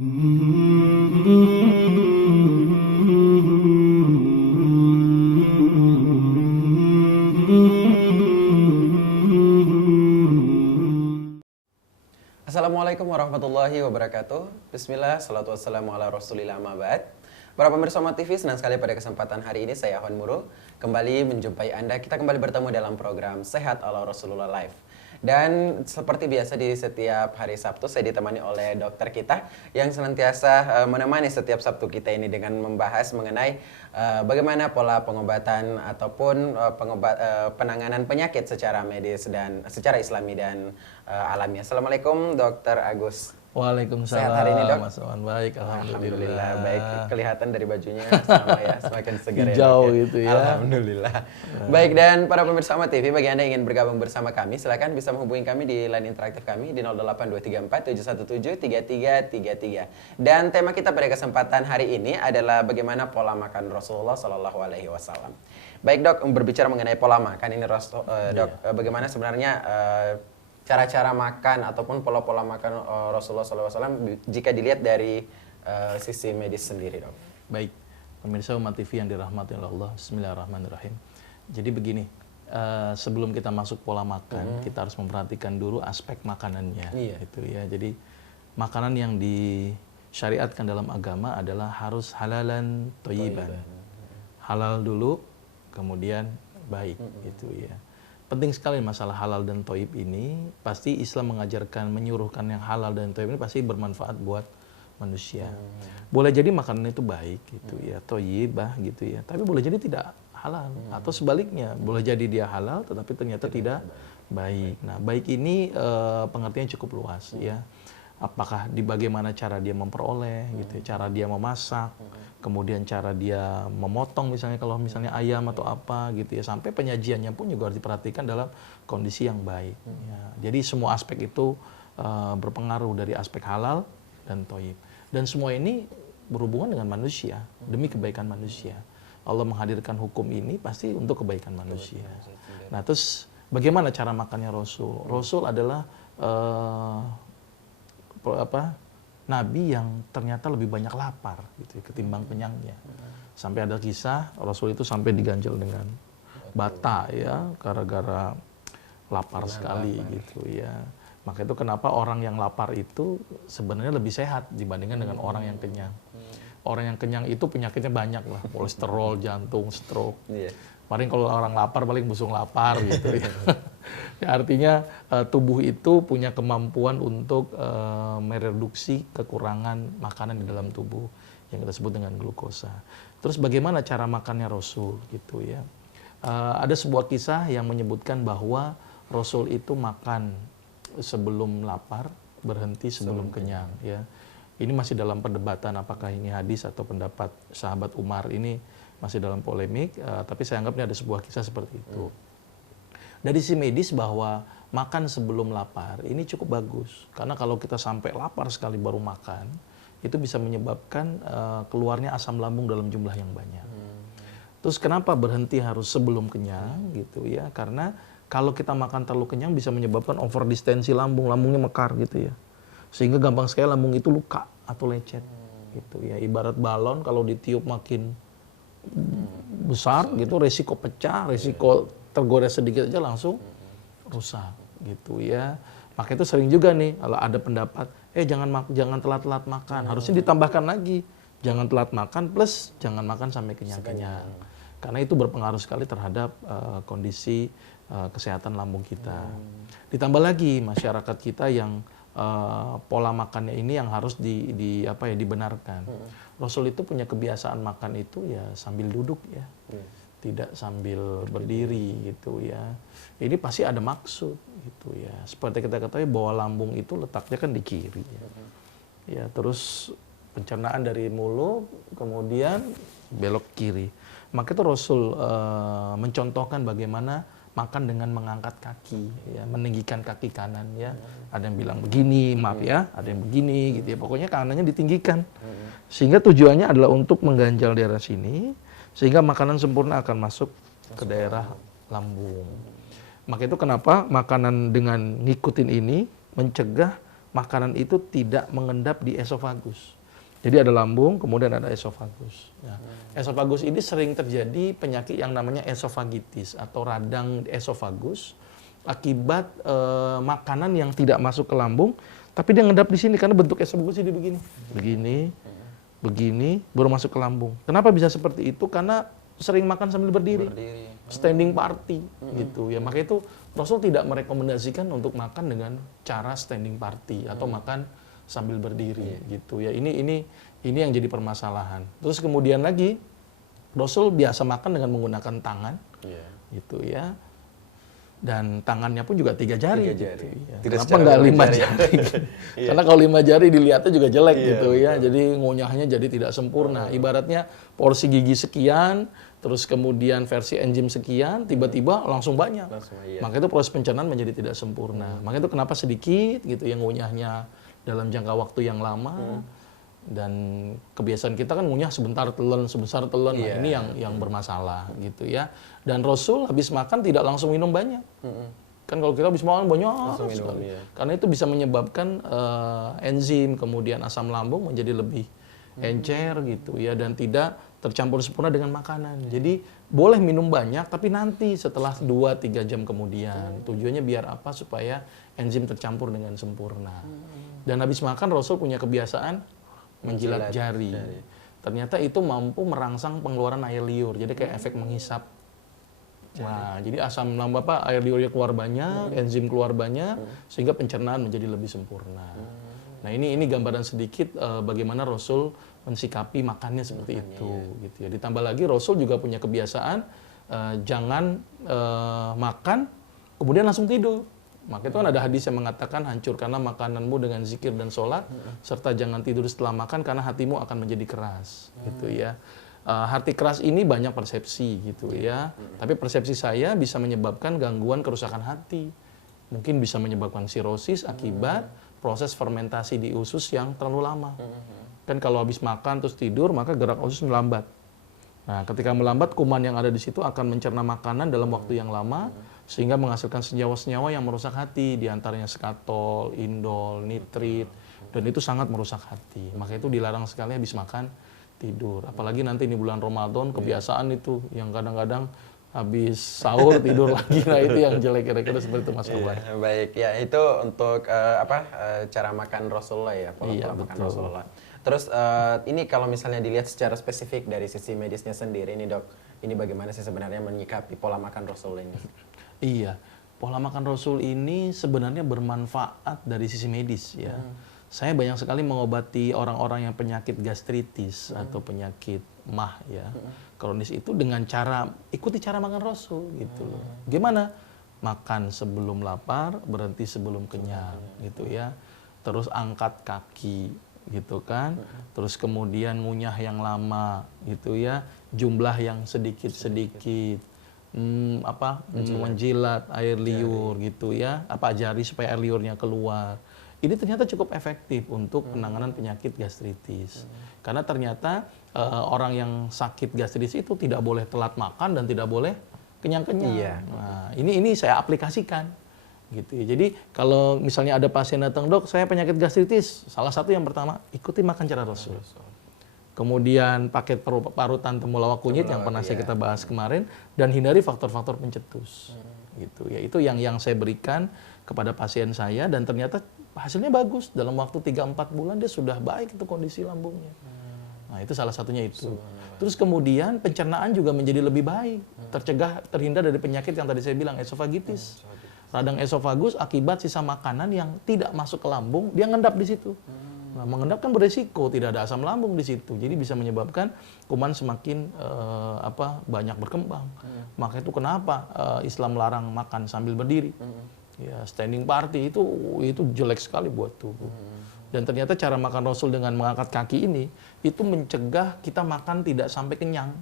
Assalamualaikum warahmatullahi wabarakatuh. Bismillah, salatu wassalamu ala rasulillah amma ba'd. Para pemirsa Umat TV, senang sekali pada kesempatan hari ini saya Ahwan Muro kembali menjumpai Anda. Kita kembali bertemu dalam program Sehat ala Rasulullah Live. Dan seperti biasa di setiap hari Sabtu saya ditemani oleh dokter kita yang senantiasa menemani setiap Sabtu kita ini dengan membahas mengenai bagaimana pola pengobatan ataupun penanganan penyakit secara medis dan secara Islami dan alami. Assalamualaikum Dokter Agus. Waalaikumsalam. Sehat hari ini, Dok? Mas Wan, baik, alhamdulillah. Baik, kelihatan dari bajunya sama ya, semakin segar ya. Hijau Dok, ya. gitu ya. Alhamdulillah. Baik, dan para pemirsa Umat TV, bagi Anda yang ingin bergabung bersama kami, silakan bisa menghubungi kami di line interaktif kami di 08234 717 3333. Dan tema kita pada kesempatan hari ini adalah bagaimana pola makan Rasulullah Shallallahu Alaihi Wasallam. Baik, Dok, berbicara mengenai pola makan ini, Dok, bagaimana sebenarnya cara-cara makan ataupun pola-pola makan Rasulullah SAW jika dilihat dari sisi medis sendiri, Dok? Baik, pemirsa Umat TV yang dirahmati oleh Allah, Bismillahirrahmanirrahim. Jadi begini, sebelum kita masuk pola makan, kita harus memperhatikan dulu aspek makanannya. Itu ya. Jadi makanan yang disyariatkan dalam agama adalah harus halalan thayyiban. Halal dulu, kemudian baik, gitu ya. Penting sekali masalah halal dan thayyib ini. Pasti Islam mengajarkan, menyuruhkan yang halal dan thayyib ini pasti bermanfaat buat manusia. Boleh jadi makanan itu baik gitu ya, thayyibah gitu ya. Tapi boleh jadi tidak halal atau sebaliknya, boleh jadi dia halal tetapi ternyata tidak baik. Nah, baik ini pengertiannya cukup luas ya. Apakah di bagaimana cara dia memperoleh gitu ya, cara dia memasak, kemudian cara dia memotong misalnya kalau misalnya ayam atau apa gitu ya, sampai penyajiannya pun juga harus diperhatikan dalam kondisi yang baik ya. Jadi semua aspek itu berpengaruh dari aspek halal dan thayyib. Dan semua ini berhubungan dengan manusia, demi kebaikan manusia. Allah menghadirkan hukum ini pasti untuk kebaikan manusia. Nah, terus bagaimana cara makannya Rasul? Rasul adalah Nabi yang ternyata lebih banyak lapar gitu, ketimbang kenyangnya. Sampai ada kisah Rasul itu sampai diganjel dengan bata ya, gara-gara lapar sekali gitu ya. Maka itu kenapa orang yang lapar itu sebenarnya lebih sehat dibandingkan dengan orang yang kenyang. Orang yang kenyang itu penyakitnya banyak lah, kolesterol, jantung, stroke. Paling kalau orang lapar paling busung lapar gitu ya. Ya, artinya tubuh itu punya kemampuan untuk mereduksi kekurangan makanan di dalam tubuh yang kita sebut dengan glukosa. Terus bagaimana cara makannya Rasul gitu ya. Ada sebuah kisah yang menyebutkan bahwa Rasul itu makan sebelum lapar, berhenti sebelum kenyang ya. Ini masih dalam perdebatan apakah ini hadis atau pendapat sahabat Umar, ini masih dalam polemik, tapi saya anggap ini ada sebuah kisah seperti itu. Dari sisi medis bahwa makan sebelum lapar ini cukup bagus. Karena kalau kita sampai lapar sekali baru makan, itu bisa menyebabkan keluarnya asam lambung dalam jumlah yang banyak. Terus kenapa berhenti harus sebelum kenyang gitu ya? Karena kalau kita makan terlalu kenyang bisa menyebabkan overdistensi lambung, lambungnya mekar gitu ya. Sehingga gampang sekali lambung itu luka atau lecet gitu ya. Ibarat balon kalau ditiup makin besar gitu, resiko pecah, resiko tergores sedikit aja langsung rusak gitu ya. Maka itu sering juga nih kalau ada pendapat, jangan telat-telat makan. Harusnya ditambahkan lagi, jangan telat makan plus jangan makan sampai kenyang-kenyang. Karena itu berpengaruh sekali terhadap kondisi kesehatan lambung kita. Ditambah lagi masyarakat kita yang pola makannya ini yang harus dibenarkan. Rasul itu punya kebiasaan makan itu ya sambil duduk ya, tidak sambil berdiri gitu ya. Ini pasti ada maksud gitu ya. Seperti kita ketahui bahwa lambung itu letaknya kan di kiri ya. Ya, terus pencernaan dari mulut kemudian belok kiri. Maka itu Rasul mencontohkan bagaimana makan dengan mengangkat kaki, ya, meninggikan kaki kanan ya. Ada yang bilang begini, maaf ya, ada yang begini gitu ya. Pokoknya kanannya ditinggikan. Sehingga tujuannya adalah untuk mengganjal daerah sini, sehingga makanan sempurna akan masuk ke daerah lambung. Maka itu kenapa makanan dengan ngikutin ini mencegah makanan itu tidak mengendap di esofagus. Jadi ada lambung, kemudian ada esofagus. Nah, esofagus ini sering terjadi penyakit yang namanya esofagitis atau radang esofagus akibat makanan yang tidak masuk ke lambung, tapi dia ngendap di sini karena bentuk esofagus ini begini, baru masuk ke lambung. Kenapa bisa seperti itu? Karena sering makan sambil berdiri. Standing party gitu ya. Maka itu Rasul tidak merekomendasikan untuk makan dengan cara standing party atau makan sambil berdiri gitu ya. Ini yang jadi permasalahan. Terus kemudian lagi Rasul biasa makan dengan menggunakan tangan gitu ya. Dan tangannya pun juga 3 jari. Gitu, ya. Kenapa nggak 5 jari? Karena kalau 5 jari dilihatnya juga jelek gitu ya. Jadi ngunyahnya jadi tidak sempurna. Ibaratnya porsi gigi sekian, terus kemudian versi enzim sekian, tiba-tiba langsung banyak. Maka itu proses pencernaan menjadi tidak sempurna. Maka itu kenapa sedikit gitu yang ngunyahnya dalam jangka waktu yang lama. Dan kebiasaan kita kan ngunyah sebentar telan. Nah, ini yang bermasalah gitu ya. Dan Rasul habis makan tidak langsung minum banyak. Kan kalau kita habis makan banyak sekali. Karena itu bisa menyebabkan enzim kemudian asam lambung menjadi lebih encer gitu ya, dan tidak tercampur sempurna dengan makanan. Jadi boleh minum banyak tapi nanti setelah 2-3 jam kemudian. Tujuannya biar apa? Supaya enzim tercampur dengan sempurna. Dan habis makan Rasul punya kebiasaan menjilat jari. Ternyata itu mampu merangsang pengeluaran air liur. Jadi kayak efek menghisap. Nah, jadi asam lambung air liurnya keluar banyak, enzim keluar banyak, sehingga pencernaan menjadi lebih sempurna. Nah, ini gambaran sedikit bagaimana Rasul mensikapi makannya seperti itu gitu ya. Ditambah lagi Rasul juga punya kebiasaan jangan makan kemudian langsung tidur. Maka itu kan ada hadis yang mengatakan hancurkanlah makananmu dengan zikir dan sholat, serta jangan tidur setelah makan karena hatimu akan menjadi keras, gitu ya. Hati keras ini banyak persepsi, gitu ya. Tapi persepsi saya bisa menyebabkan gangguan kerusakan hati, mungkin bisa menyebabkan sirosis akibat proses fermentasi di usus yang terlalu lama. Kan kalau habis makan terus tidur, maka gerak usus melambat. Nah, ketika melambat, kuman yang ada di situ akan mencerna makanan dalam waktu yang lama, sehingga menghasilkan senyawa-senyawa yang merusak hati, diantaranya skatol, indol, nitrit, dan itu sangat merusak hati. Maka itu dilarang sekali habis makan tidur. Apalagi nanti di bulan Ramadan, kebiasaan itu yang kadang-kadang habis sahur tidur lagi. Nah, itu yang jelek, kira-kira seperti itu Mas Ruban. Baik, ya itu untuk cara makan Rasulullah ya, pola makan Rasulullah. Terus ini kalau misalnya dilihat secara spesifik dari sisi medisnya sendiri nih Dok, ini bagaimana sih sebenarnya menyikapi pola makan Rasul ini? Iya, pola makan Rasul ini sebenarnya bermanfaat dari sisi medis ya. Saya banyak sekali mengobati orang-orang yang penyakit gastritis atau penyakit MAH ya, kronis itu dengan ikuti cara makan Rasul gitu loh. Gimana? Makan sebelum lapar, berhenti sebelum kenyang gitu ya. Terus angkat kaki gitu kan. Terus kemudian ngunyah yang lama gitu ya. Jumlah yang sedikit-sedikit. Menjilat air liur gitu ya, jari supaya air liurnya keluar. Ini ternyata cukup efektif untuk penanganan penyakit gastritis. Karena ternyata orang yang sakit gastritis itu tidak boleh telat makan dan tidak boleh kenyang-kenyang. Nah, ini saya aplikasikan gitu ya. Jadi kalau misalnya ada pasien datang, Dok, saya penyakit gastritis, salah satu yang pertama ikuti makan cara Rasul. Kemudian pakai parutan temulawak kunyit yang pernah kita bahas kemarin, dan hindari faktor-faktor pencetus. Gitu ya. Itu yang saya berikan kepada pasien saya, dan ternyata hasilnya bagus. Dalam waktu 3-4 bulan dia sudah baik itu kondisi lambungnya. Nah, itu salah satunya itu. Terus kemudian pencernaan juga menjadi lebih baik. Terhindar dari penyakit yang tadi saya bilang, esofagitis. Radang esofagus akibat sisa makanan yang tidak masuk ke lambung, dia ngendap di situ. Nah, mengendap kan beresiko, tidak ada asam lambung di situ. Jadi bisa menyebabkan kuman semakin banyak berkembang. Maka itu kenapa Islam larang makan sambil berdiri. Ya, standing party itu jelek sekali buat tubuh. Dan ternyata cara makan Rasul dengan mengangkat kaki ini itu mencegah kita makan tidak sampai kenyang.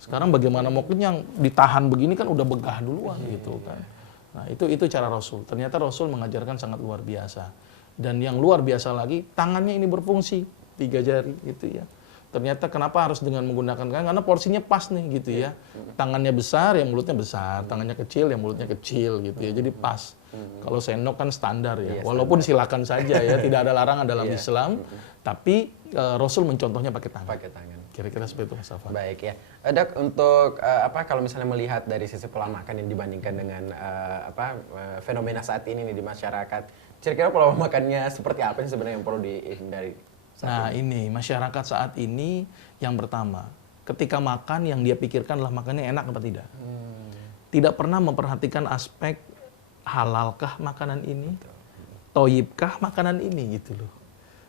Sekarang bagaimana mau kenyang, ditahan begini kan udah begah duluan gitu kan. Nah, itu cara Rasul. Ternyata Rasul mengajarkan sangat luar biasa. Dan yang luar biasa lagi, tangannya ini berfungsi 3 jari gitu ya. ternyata kenapa harus dengan menggunakan tangan? Karena porsinya pas nih gitu ya. Tangannya besar, yang mulutnya besar. Tangannya kecil, yang mulutnya kecil gitu ya. Jadi pas. Kalau sendok kan standar ya. Iya, Walaupun silakan saja ya, tidak ada larangan dalam Iya. Islam. Tapi Rasul mencontohnya pakai tangan. Pakai tangan. Kira-kira seperti itu Mas Afan. Baik ya. Dok, untuk kalau misalnya melihat dari sisi pola makan yang dibandingkan dengan fenomena saat ini nih di masyarakat, kira-kira pola makannya seperti apa sih sebenarnya yang perlu dihindari? Nah ini, masyarakat saat ini yang pertama, ketika makan yang dia pikirkan adalah makannya enak apa tidak. Tidak pernah memperhatikan aspek halalkah makanan ini, toyibkah makanan ini gitu loh.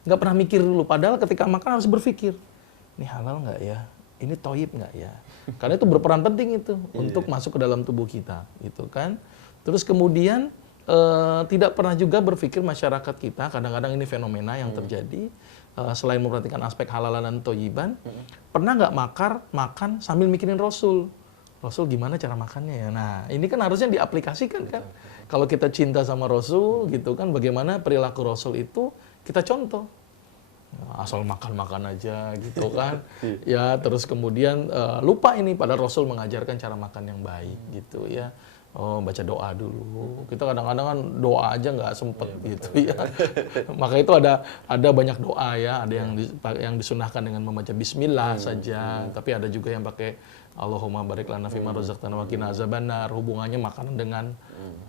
Nggak pernah mikir dulu, padahal ketika makan harus berpikir, ini halal nggak ya, ini toyib nggak ya. Karena itu berperan penting itu untuk masuk ke dalam tubuh kita gitu kan. Terus kemudian tidak pernah juga berpikir masyarakat kita, kadang-kadang ini fenomena yang terjadi, selain memperhatikan aspek halalan dan toyiban, pernah nggak makan sambil mikirin Rasul? Rasul gimana cara makannya ya? Nah, ini kan harusnya diaplikasikan kan. Kalau kita cinta sama Rasul gitu kan, bagaimana perilaku Rasul itu kita contoh. Asal makan-makan aja gitu kan. Ya, terus kemudian lupa ini pada Rasul mengajarkan cara makan yang baik gitu ya. Oh, baca doa dulu. Kita kadang-kadang kan doa aja nggak sempet gitu ya. Maka itu ada banyak doa ya. Ada yang disunahkan dengan membaca Bismillah saja. Tapi ada juga yang pakai Allahumma barik lana fima razaqtana wa qina azabannar. Hubungannya makanan dengan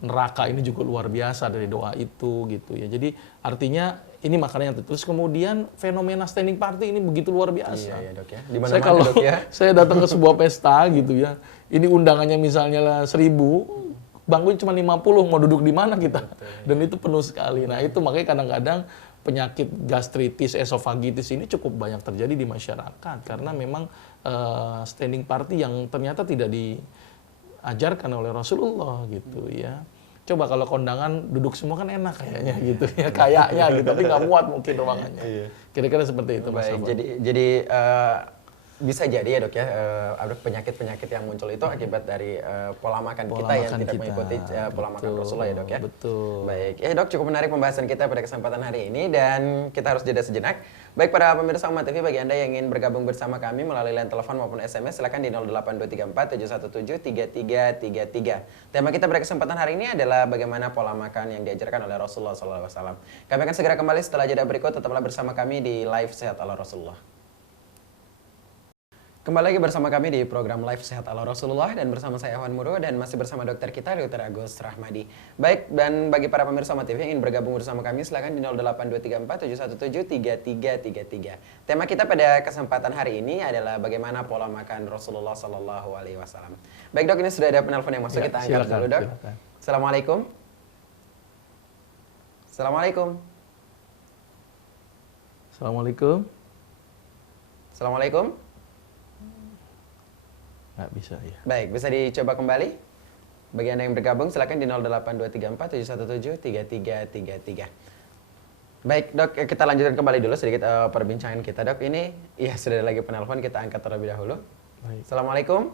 neraka ini juga luar biasa dari doa itu gitu ya. Jadi artinya ini makanan yang terus kemudian fenomena standing party ini begitu luar biasa. Iya, Dok ya. Saya kalau saya datang ke sebuah pesta gitu ya, ini undangannya misalnya 1.000, bangkunya cuma 50, mau duduk di mana kita? Dan itu penuh sekali. Nah itu makanya kadang-kadang penyakit gastritis, esofagitis ini cukup banyak terjadi di masyarakat karena memang standing party yang ternyata tidak diajarkan oleh Rasulullah gitu ya. Coba kalau kondangan duduk semua kan enak kayaknya gitu ya, kayaknya gitu, tapi nggak muat mungkin ruangannya. Kira-kira seperti itu Mas. Baik, jadi bisa jadi ya Dok ya, ada penyakit-penyakit yang muncul itu akibat dari pola makan kita yang tidak mengikuti pola makan Rasulullah ya Dok ya. Betul. Baik, Dok, cukup menarik pembahasan kita pada kesempatan hari ini dan kita harus jeda sejenak. Baik para pemirsa Umat TV, bagi Anda yang ingin bergabung bersama kami melalui line telepon maupun SMS, silakan di 08234 717 3333. Tema kita pada kesempatan hari ini adalah bagaimana pola makan yang diajarkan oleh Rasulullah SAW. Kami akan segera kembali setelah jeda berikut, tetaplah bersama kami di Live Sehat ala Rasulullah. Kembali lagi bersama kami di program Live Sehat ala Rasulullah dan bersama saya Ahwan Muro dan masih bersama dokter kita Dr. Agus Rahmadi. Baik, dan bagi para pemirsa Umat TV yang ingin bergabung bersama kami silakan di 08234 717 3333. Tema kita pada kesempatan hari ini adalah bagaimana pola makan Rasulullah Sallallahu Alaihi Wasallam. Baik Dok, ini sudah ada penelpon yang masuk, kita angkat dulu Dok. Silakan. Assalamualaikum. Assalamualaikum. Assalamualaikum. Assalamualaikum. Nggak bisa ya. Baik, bisa dicoba kembali. Bagi Anda yang bergabung, silakan di 08234 717 3333. Baik, Dok, kita lanjutkan kembali dulu sedikit perbincangan kita, Dok. Ini, ya sudah ada lagi penelpon, kita angkat terlebih dahulu. Baik. Assalamualaikum.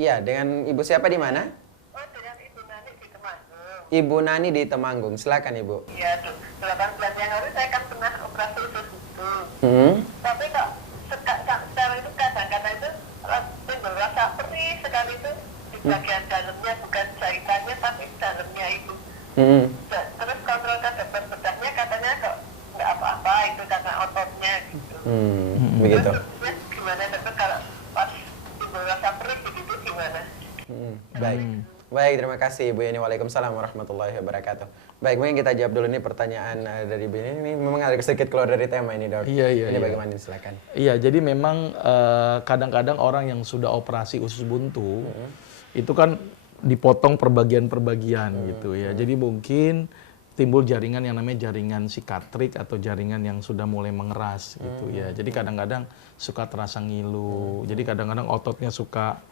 Iya, dengan Ibu siapa di mana? Oh, dengan Ibu Nani di Temanggung. Ibu Nani di Temanggung, silakan Ibu. Iya, 18 yang lalu saya kan pernah operasi usus itu. Tapi kok sekarang itu kadang-kadang itu timbul rasa perih sekali itu di bagian dalamnya, bukan jahitannya tapi dalamnya itu. Terus kontrol ke dokter bedahnya katanya kok nggak apa-apa itu karena ototnya gitu. Begitu. Terus gimana dokter kalau pas timbul rasa perih begitu gimana? Baik. Baik, terima kasih Ibu Yani. Waalaikumsalam warahmatullahi wabarakatuh. Baik, mungkin kita jawab dulu nih pertanyaan dari Ibu Yani. Ini memang agak sedikit keluar dari tema ini, Dok. Iya. Ini bagaimana, silakan. Iya, jadi memang kadang-kadang orang yang sudah operasi usus buntu itu kan dipotong perbagian-perbagian gitu ya. Jadi mungkin timbul jaringan yang namanya jaringan sikatrik atau jaringan yang sudah mulai mengeras gitu ya. Jadi kadang-kadang suka terasa ngilu. Jadi kadang-kadang ototnya suka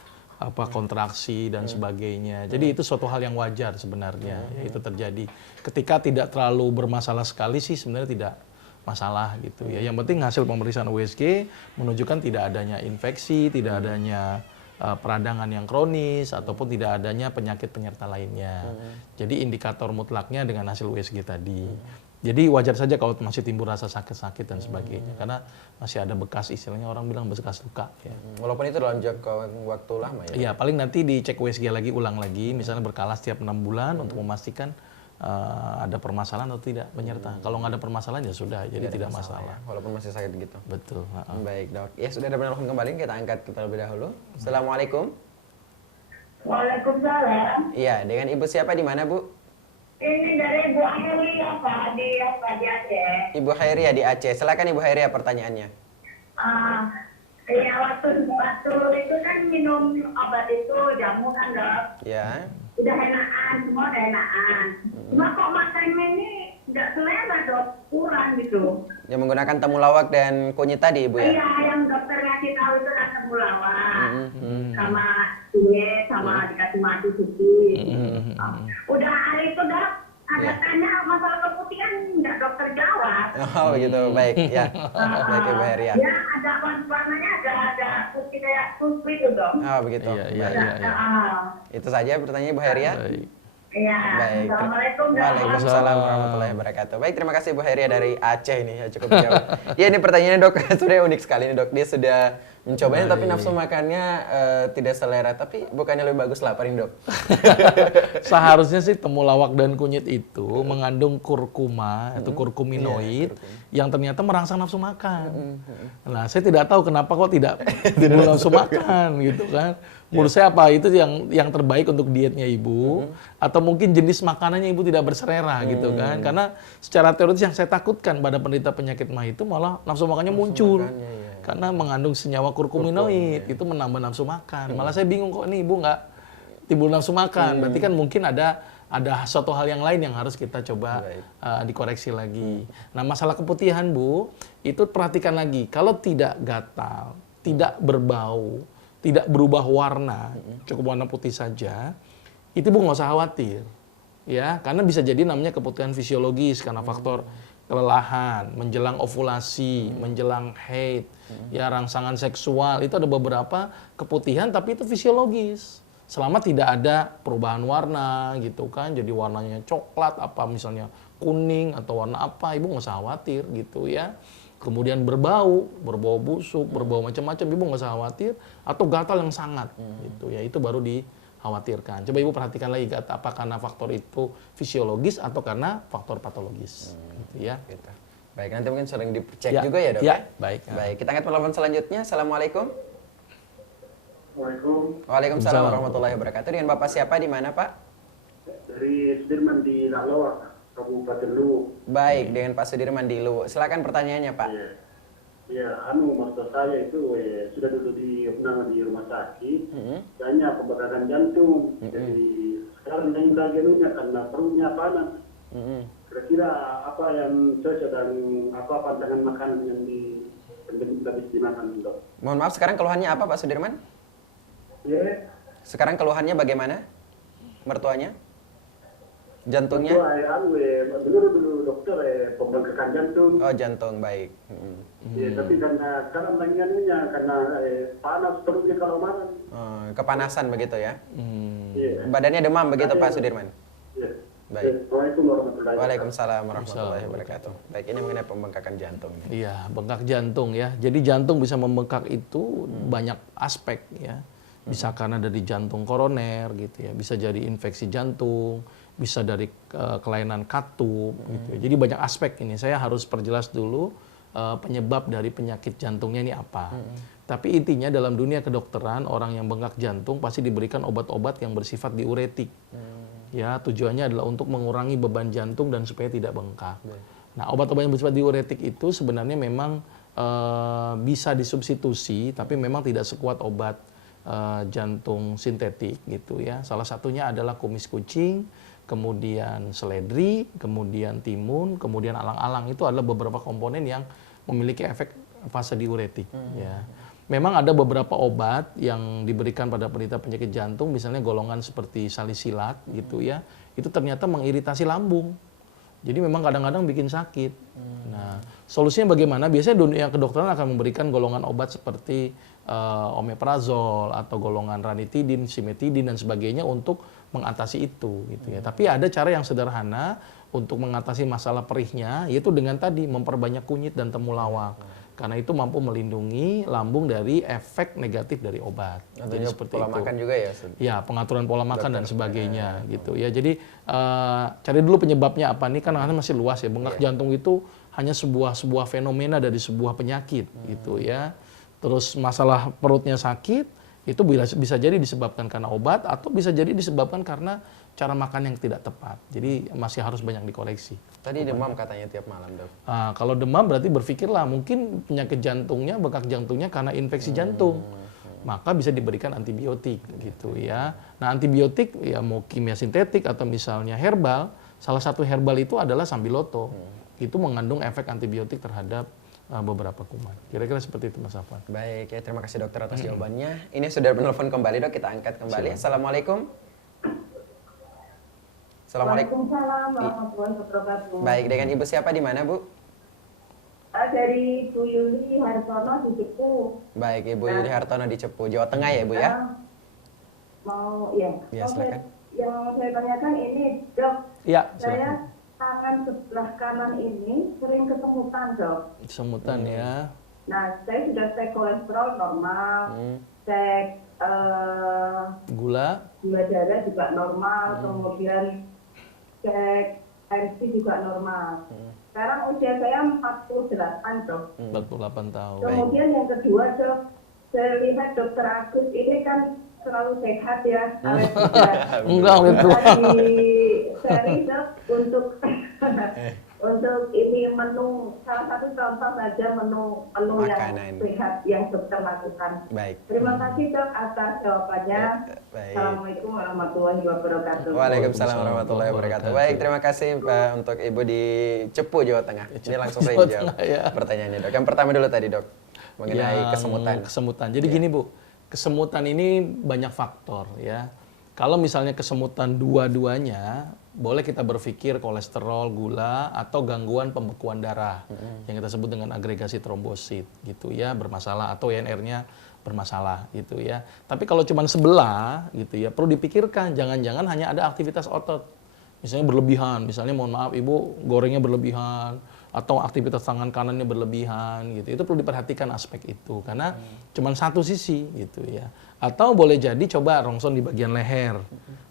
kontraksi dan sebagainya. Jadi itu suatu hal yang wajar sebenarnya. Ya, itu terjadi. Ketika tidak terlalu bermasalah sekali sih sebenarnya tidak masalah gitu ya. Yang penting hasil pemeriksaan USG menunjukkan tidak adanya infeksi, tidak adanya peradangan yang kronis ataupun tidak adanya penyakit penyerta lainnya. Jadi indikator mutlaknya dengan hasil USG tadi. Jadi wajar saja kalau masih timbul rasa sakit-sakit dan sebagainya, karena masih ada bekas, istilahnya orang bilang bekas luka. Ya. Walaupun itu dalam jangka waktu lama ya? Iya, paling nanti dicek USG lagi, ulang lagi, misalnya berkala setiap 6 bulan untuk memastikan ada permasalahan atau tidak penyerta. Kalau nggak ada permasalahan ya sudah, jadi tidak masalah. Ya, walaupun masih sakit gitu. Betul. Baik dok, ya sudah ada penelpon kembali, kita angkat kita lebih dahulu. Assalamualaikum. Waalaikumsalam. Iya, dengan ibu siapa di mana bu? Ini dari Bu Amelie di Aceh. Ibu Khairia di Aceh. Silakan Ibu Khairia pertanyaannya. Ya waktu itu kan minum obat itu jamu kan dok. Ya. Udah enakan, semua udah enakan. Cuma kok makannya ini nggak selera dok, kurang gitu. Yang menggunakan temulawak dan kunyit tadi Ibu ya? Iya, yang dokter ngasih tahu itu rasa temulawak. Sama kunyit, sama dikasih madu suci. Udah hari itu dok, ada tanya masalah keputihan nggak dokter jawab. Oh begitu, baik ya. Baik Ibu Khairia. Ya ada warnanya ada putih kayak susu itu dong. Oh begitu. Iya. Itu saja pertanyaan Ibu Khairia. Baik. Iya. Baik. Assalamualaikum. Waalaikumsalam warahmatullahi wabarakatuh. Baik, terima kasih Bu Khairia dari Aceh ini ya, cukup jauh. Ya ini pertanyaannya dok, sebenarnya unik sekali nih dok. Dia sudah mencobanya tapi nafsu makannya tidak selera, tapi bukannya lebih bagus laparin dok? Seharusnya sih temulawak dan kunyit itu mengandung kurkuma atau kurkuminoid yang ternyata merangsang nafsu makan. Nah, saya tidak tahu kenapa kok tidak timbul nafsu makan gitu kan. Menurut saya apa itu yang terbaik untuk dietnya ibu, atau mungkin jenis makanannya ibu tidak berselera gitu kan. Karena secara teoritis yang saya takutkan pada penderita penyakit mah itu malah nafsu makannya muncul. Karena mengandung senyawa kurkuminoid, itu menambah nafsu makan. Malah saya bingung kok nih ibu nggak timbul nafsu makan. Berarti kan mungkin ada suatu hal yang lain yang harus kita coba dikoreksi lagi. Nah, masalah keputihan Bu, itu perhatikan lagi. Kalau tidak gatal, tidak berbau, tidak berubah warna, cukup warna putih saja, itu Bu nggak usah khawatir. Ya, karena bisa jadi namanya keputihan fisiologis karena faktor kelelahan, menjelang ovulasi, menjelang haid, ya rangsangan seksual, itu ada beberapa keputihan tapi itu fisiologis. Selama tidak ada perubahan warna gitu kan, jadi warnanya coklat apa misalnya kuning atau warna apa, ibu nggak usah khawatir gitu ya. Kemudian berbau busuk, berbau macam-macam, ibu nggak usah khawatir. Atau gatal yang sangat, gitu ya, itu baru dikhawatirkan. Coba ibu perhatikan lagi, apa karena faktor itu fisiologis atau karena faktor patologis, gitu ya. Gitu. Baik, nanti mungkin sering dicek juga ya dok? Ya, baik. Baik, kita angkat telepon selanjutnya. Assalamualaikum. Waalaikumsalam. Waalaikumsalam warahmatullahi wabarakatuh. Dengan Bapak siapa di mana Pak? Dari Sudirman di Laklawak, Kabupaten Luwu. Baik, dengan Pak Sudirman di Luwu. Silakan pertanyaannya Pak. Ya, maksud saya itu sudah duduk di rumah sakit, hanya pembakaran jantung. Jadi sekarang yang bagiannya karena perutnya panas. Kira-kira apa yang cocok dan apa pantangan makanan yang habis dimakan dok? Mohon maaf, sekarang keluhannya apa Pak Sudirman? Ya. Sekarang keluhannya bagaimana? Mertuanya? Jantungnya? Dulu dokter pembengkakan jantung. Oh, jantung, baik. Ya, tapi karena sekarang bagiannya karena panas perutnya kalau makan. Oh, kepanasan begitu ya? Iya. Badannya demam begitu Pak Sudirman? Iya. Baik. Assalamualaikum warahmatullahi wabarakatuh. Waalaikumsalam warahmatullahi wabarakatuh. Baik, ini mengenai pembengkakan jantung. Iya, bengkak jantung ya. Jadi jantung bisa membengkak itu banyak aspek ya. Bisa karena dari jantung koroner gitu ya, bisa jadi infeksi jantung, bisa dari kelainan katup gitu ya. Jadi banyak aspek ini. Saya harus perjelas dulu penyebab dari penyakit jantungnya ini apa. Tapi intinya dalam dunia kedokteran, orang yang bengkak jantung pasti diberikan obat-obat yang bersifat diuretik. Ya, tujuannya adalah untuk mengurangi beban jantung dan supaya tidak bengkak. Nah, obat-obat yang bersifat diuretik itu sebenarnya memang bisa disubstitusi, tapi memang tidak sekuat obat jantung sintetik gitu ya. Salah satunya adalah kumis kucing, kemudian seledri, kemudian timun, kemudian alang-alang. Itu adalah beberapa komponen yang memiliki efek fase diuretik ya. Memang ada beberapa obat yang diberikan pada penderita penyakit jantung, misalnya golongan seperti salisilat gitu ya. Itu ternyata mengiritasi lambung. Jadi memang kadang-kadang bikin sakit. Nah, solusinya bagaimana? Biasanya dunia kedokteran akan memberikan golongan obat seperti omeprazol atau golongan ranitidin, simetidin dan sebagainya untuk mengatasi itu gitu ya. Tapi ada cara yang sederhana untuk mengatasi masalah perihnya, yaitu dengan tadi memperbanyak kunyit dan temulawak. Karena itu mampu melindungi lambung dari efek negatif dari obat. Jadi seperti pola itu. makan juga ya? Ya, pengaturan pola makan dan sebagainya gitu ya. Jadi cari dulu penyebabnya apa nih, kan masih luas ya. Bengkak jantung itu hanya sebuah fenomena dari sebuah penyakit gitu ya. Terus masalah perutnya sakit itu bisa jadi disebabkan karena obat atau bisa jadi disebabkan karena cara makan yang tidak tepat. Jadi masih harus banyak dikoreksi. Tadi demam katanya tiap malam, Dok. Kalau demam berarti berpikirlah mungkin penyakit jantungnya, bengkak jantungnya karena infeksi jantung. Maka bisa diberikan antibiotik gitu ya. Nah, antibiotik ya mau kimia sintetik atau misalnya herbal, salah satu herbal itu adalah sambiloto. Itu mengandung efek antibiotik terhadap beberapa kuman. Kira-kira seperti itu Mas Afwan. Baik, ya terima kasih dokter atas jawabannya. Ini sudah menelpon kembali, Dok, kita angkat kembali. Assalamualaikum. Assalamualaikum. Waalaikumsalam warahmatullahi wabarakatuh. Baik, dengan Ibu siapa di mana, Bu? Dari Bu Yuli Hartono di Cepu. Baik, Ibu Yuli Hartono di Cepu, Jawa Tengah ya, Bu ya? Mau ya. Ya, silakan. Yang saya tanyakan ini, Dok. Iya, Saya silakan. tangan sebelah kanan ini sering kesemutan, Dok. Semutan ya. Nah, saya sudah cek kolesterol normal, cek Gula. gula darah juga normal, kemudian cek tensi juga normal. Sekarang usia saya 48, Dok. 48 tahun. Kemudian yang kedua, Dok, saya lihat Dokter Agus ini kan selalu sehat ya. Enggak gitu. Lagi seri, Dok, untuk ini menu, salah satu contoh saja menu Makanan. yang sehat yang dokter lakukan. Baik. Terima kasih, Dok, atas jawabannya. Baik. Assalamualaikum warahmatullahi wabarakatuh. Waalaikumsalam warahmatullahi wabarakatuh. Baik, terima kasih untuk Ibu di Cepu, Jawa Tengah. Ini langsung saya Jawa jawab Tengah, ya. pertanyaannya, Dok. Yang pertama dulu tadi, Dok, mengenai kesemutan. Kesemutan. Jadi gini Bu, kesemutan ini banyak faktor ya. Kalau misalnya kesemutan dua-duanya, boleh kita berpikir kolesterol, gula, atau gangguan pembekuan darah yang kita sebut dengan agregasi trombosit gitu ya, bermasalah atau INR-nya bermasalah gitu ya. Tapi kalau cuma sebelah gitu ya, perlu dipikirkan jangan-jangan hanya ada aktivitas otot. Misalnya berlebihan, misalnya mohon maaf Ibu gorengnya berlebihan atau aktivitas tangan kanannya berlebihan gitu. Itu perlu diperhatikan aspek itu karena cuma satu sisi gitu ya. Atau boleh jadi coba rongson di bagian leher.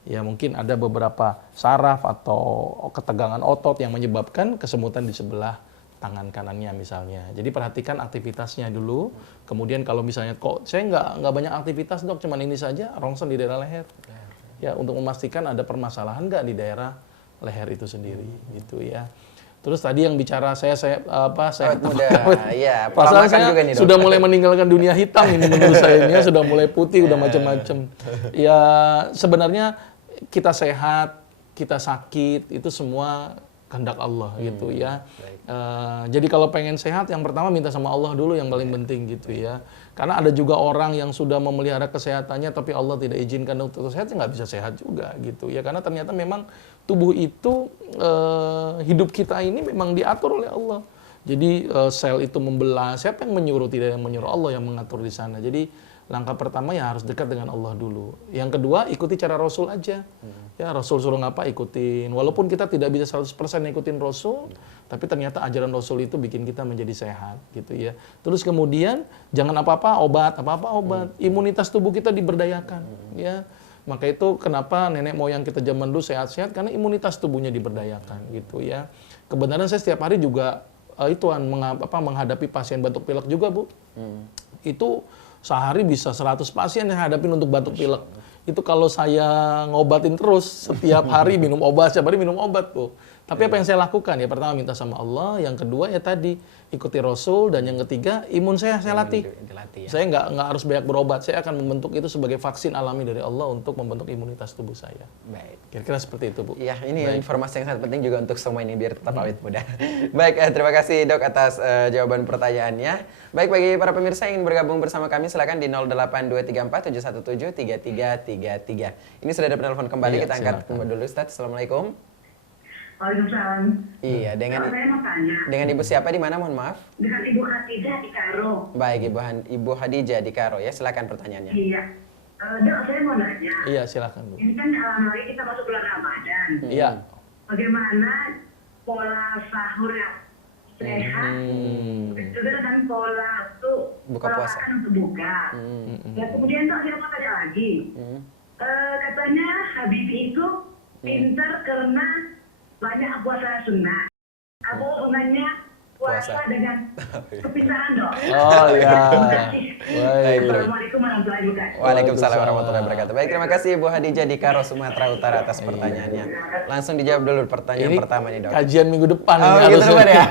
Ya mungkin ada beberapa saraf atau ketegangan otot yang menyebabkan kesemutan di sebelah tangan kanannya misalnya. Jadi perhatikan aktivitasnya dulu. Kemudian kalau misalnya kok saya nggak banyak aktivitas Dok, cuman ini saja, rongson di daerah leher. Ya untuk memastikan ada permasalahan nggak di daerah leher itu sendiri gitu ya. Terus tadi yang bicara saya Udah, iya. Pola Perasaan makan saya juga nih, Dok. sudah mulai meninggalkan dunia hitam ini menurut saya ini ya, sudah mulai putih, udah macam-macam. Ya sebenarnya kita sehat, kita sakit itu semua kehendak Allah gitu ya. Jadi kalau pengen sehat yang pertama minta sama Allah dulu yang paling penting gitu ya. Karena ada juga orang yang sudah memelihara kesehatannya tapi Allah tidak izinkan untuk sehat, nggak bisa sehat juga gitu ya. Karena ternyata memang tubuh itu hidup kita ini memang diatur oleh Allah. Jadi sel itu membelah, siapa yang menyuruh? Tidak yang menyuruh, Allah yang mengatur di sana. Jadi langkah pertama ya harus dekat dengan Allah dulu. Yang kedua ikuti cara Rasul aja. Ya Rasul suruh ngapa ikutin. Walaupun kita tidak bisa 100% ikutin Rasul, tapi ternyata ajaran Rasul itu bikin kita menjadi sehat gitu ya. Terus kemudian jangan apa-apa obat. Imunitas tubuh kita diberdayakan ya. Maka itu kenapa nenek moyang kita zaman dulu sehat-sehat karena imunitas tubuhnya diberdayakan gitu ya. Kebenaran saya setiap hari juga menghadapi pasien batuk pilek juga Bu. Itu sehari bisa 100 pasien yang hadapin untuk batuk pilek. Itu kalau saya ngobatin terus setiap hari minum obat, setiap hari minum obat Bu. Tapi apa yang saya lakukan ya pertama minta sama Allah, yang kedua ya tadi ikuti Rasul, dan yang ketiga imun saya latih. Dilatih, ya. Saya nggak harus banyak berobat, saya akan membentuk itu sebagai vaksin alami dari Allah untuk membentuk imunitas tubuh saya. Baik. Kira-kira seperti itu Bu. Ya, ini informasi yang sangat penting juga untuk semua ini biar tetap awet muda. Baik, terima kasih Dok atas jawaban pertanyaannya. Baik, bagi para pemirsa yang ingin bergabung bersama kami silakan di 08234 717 3333. Ini sudah ada penelpon kembali, Iya, kita angkat silakan. kembali dulu Ustaz. Assalamualaikum. Waalaikumsalam. Iya, Saya mau tanya, dengan Ibu siapa di mana, mohon maaf? dengan Ibu Khadijah di Karo. Baik, Ibu Khadijah di Karo ya. Silakan pertanyaannya. Iya. Dok, saya mau nanya. Iya silakan Bu. Ini kan hari kita masuk bulan Ramadan. Iya. Bagaimana pola sahur yang sehat, juga dengan pola tuh Buka pola puasa. makan untuk buka. Dan kemudian tuh ada apa tadi lagi? Katanya Habibie itu pintar karena banyak puasa sunnah. Apa hubungannya puasa Puasa. dengan kepisahan dong? Oh iya. Terima kasih. Baik. Assalamualaikum warahmatullahi wabarakatuh. Waalaikumsalam warahmatullahi wabarakatuh. Baik, terima kasih Ibu Hadijah di Karo, Sumatera Utara atas pertanyaannya. Langsung dijawab dulu pertanyaan Ini pertama nih, Dok. kajian minggu depan Oh, ini gitu, Pak, ya?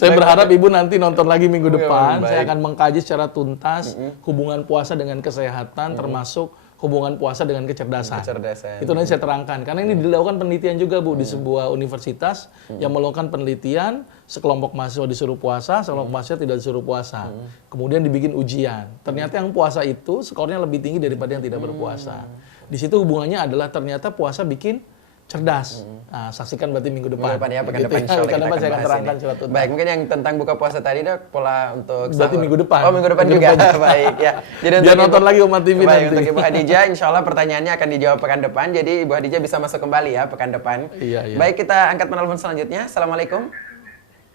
Saya berharap Ibu nanti nonton lagi minggu Oke, depan. baik. Saya akan mengkaji secara tuntas hubungan puasa dengan kesehatan, termasuk hubungan puasa dengan kecerdasan. Kecerdasan. Itu nanti saya terangkan. Karena ini dilakukan penelitian juga, Bu, di sebuah universitas yang melakukan penelitian, sekelompok mahasiswa disuruh puasa, sekelompok mahasiswa tidak disuruh puasa. Kemudian dibikin ujian. Ternyata yang puasa itu skornya lebih tinggi daripada yang tidak berpuasa. Di situ hubungannya adalah ternyata puasa bikin cerdas. Nah, saksikan berarti minggu depan. Minggu depan ya, pekan Gitu depan insya Allah Pekan kita depan akan saya akan bahas terangkan ini. secara tuntas. Baik, mungkin yang tentang buka puasa tadi, Dok, pola untuk Berarti sahur. minggu depan. Oh, minggu depan Minggu juga. depan. Baik, ya. Jadi Biar untuk nonton lagi Umat TV Baik, nanti. untuk Ibu Hadijah, insya Allah pertanyaannya akan dijawab pekan depan. Jadi Ibu Hadijah bisa masuk kembali ya pekan depan. Iya, iya. Baik, kita angkat penelpon selanjutnya. Assalamualaikum.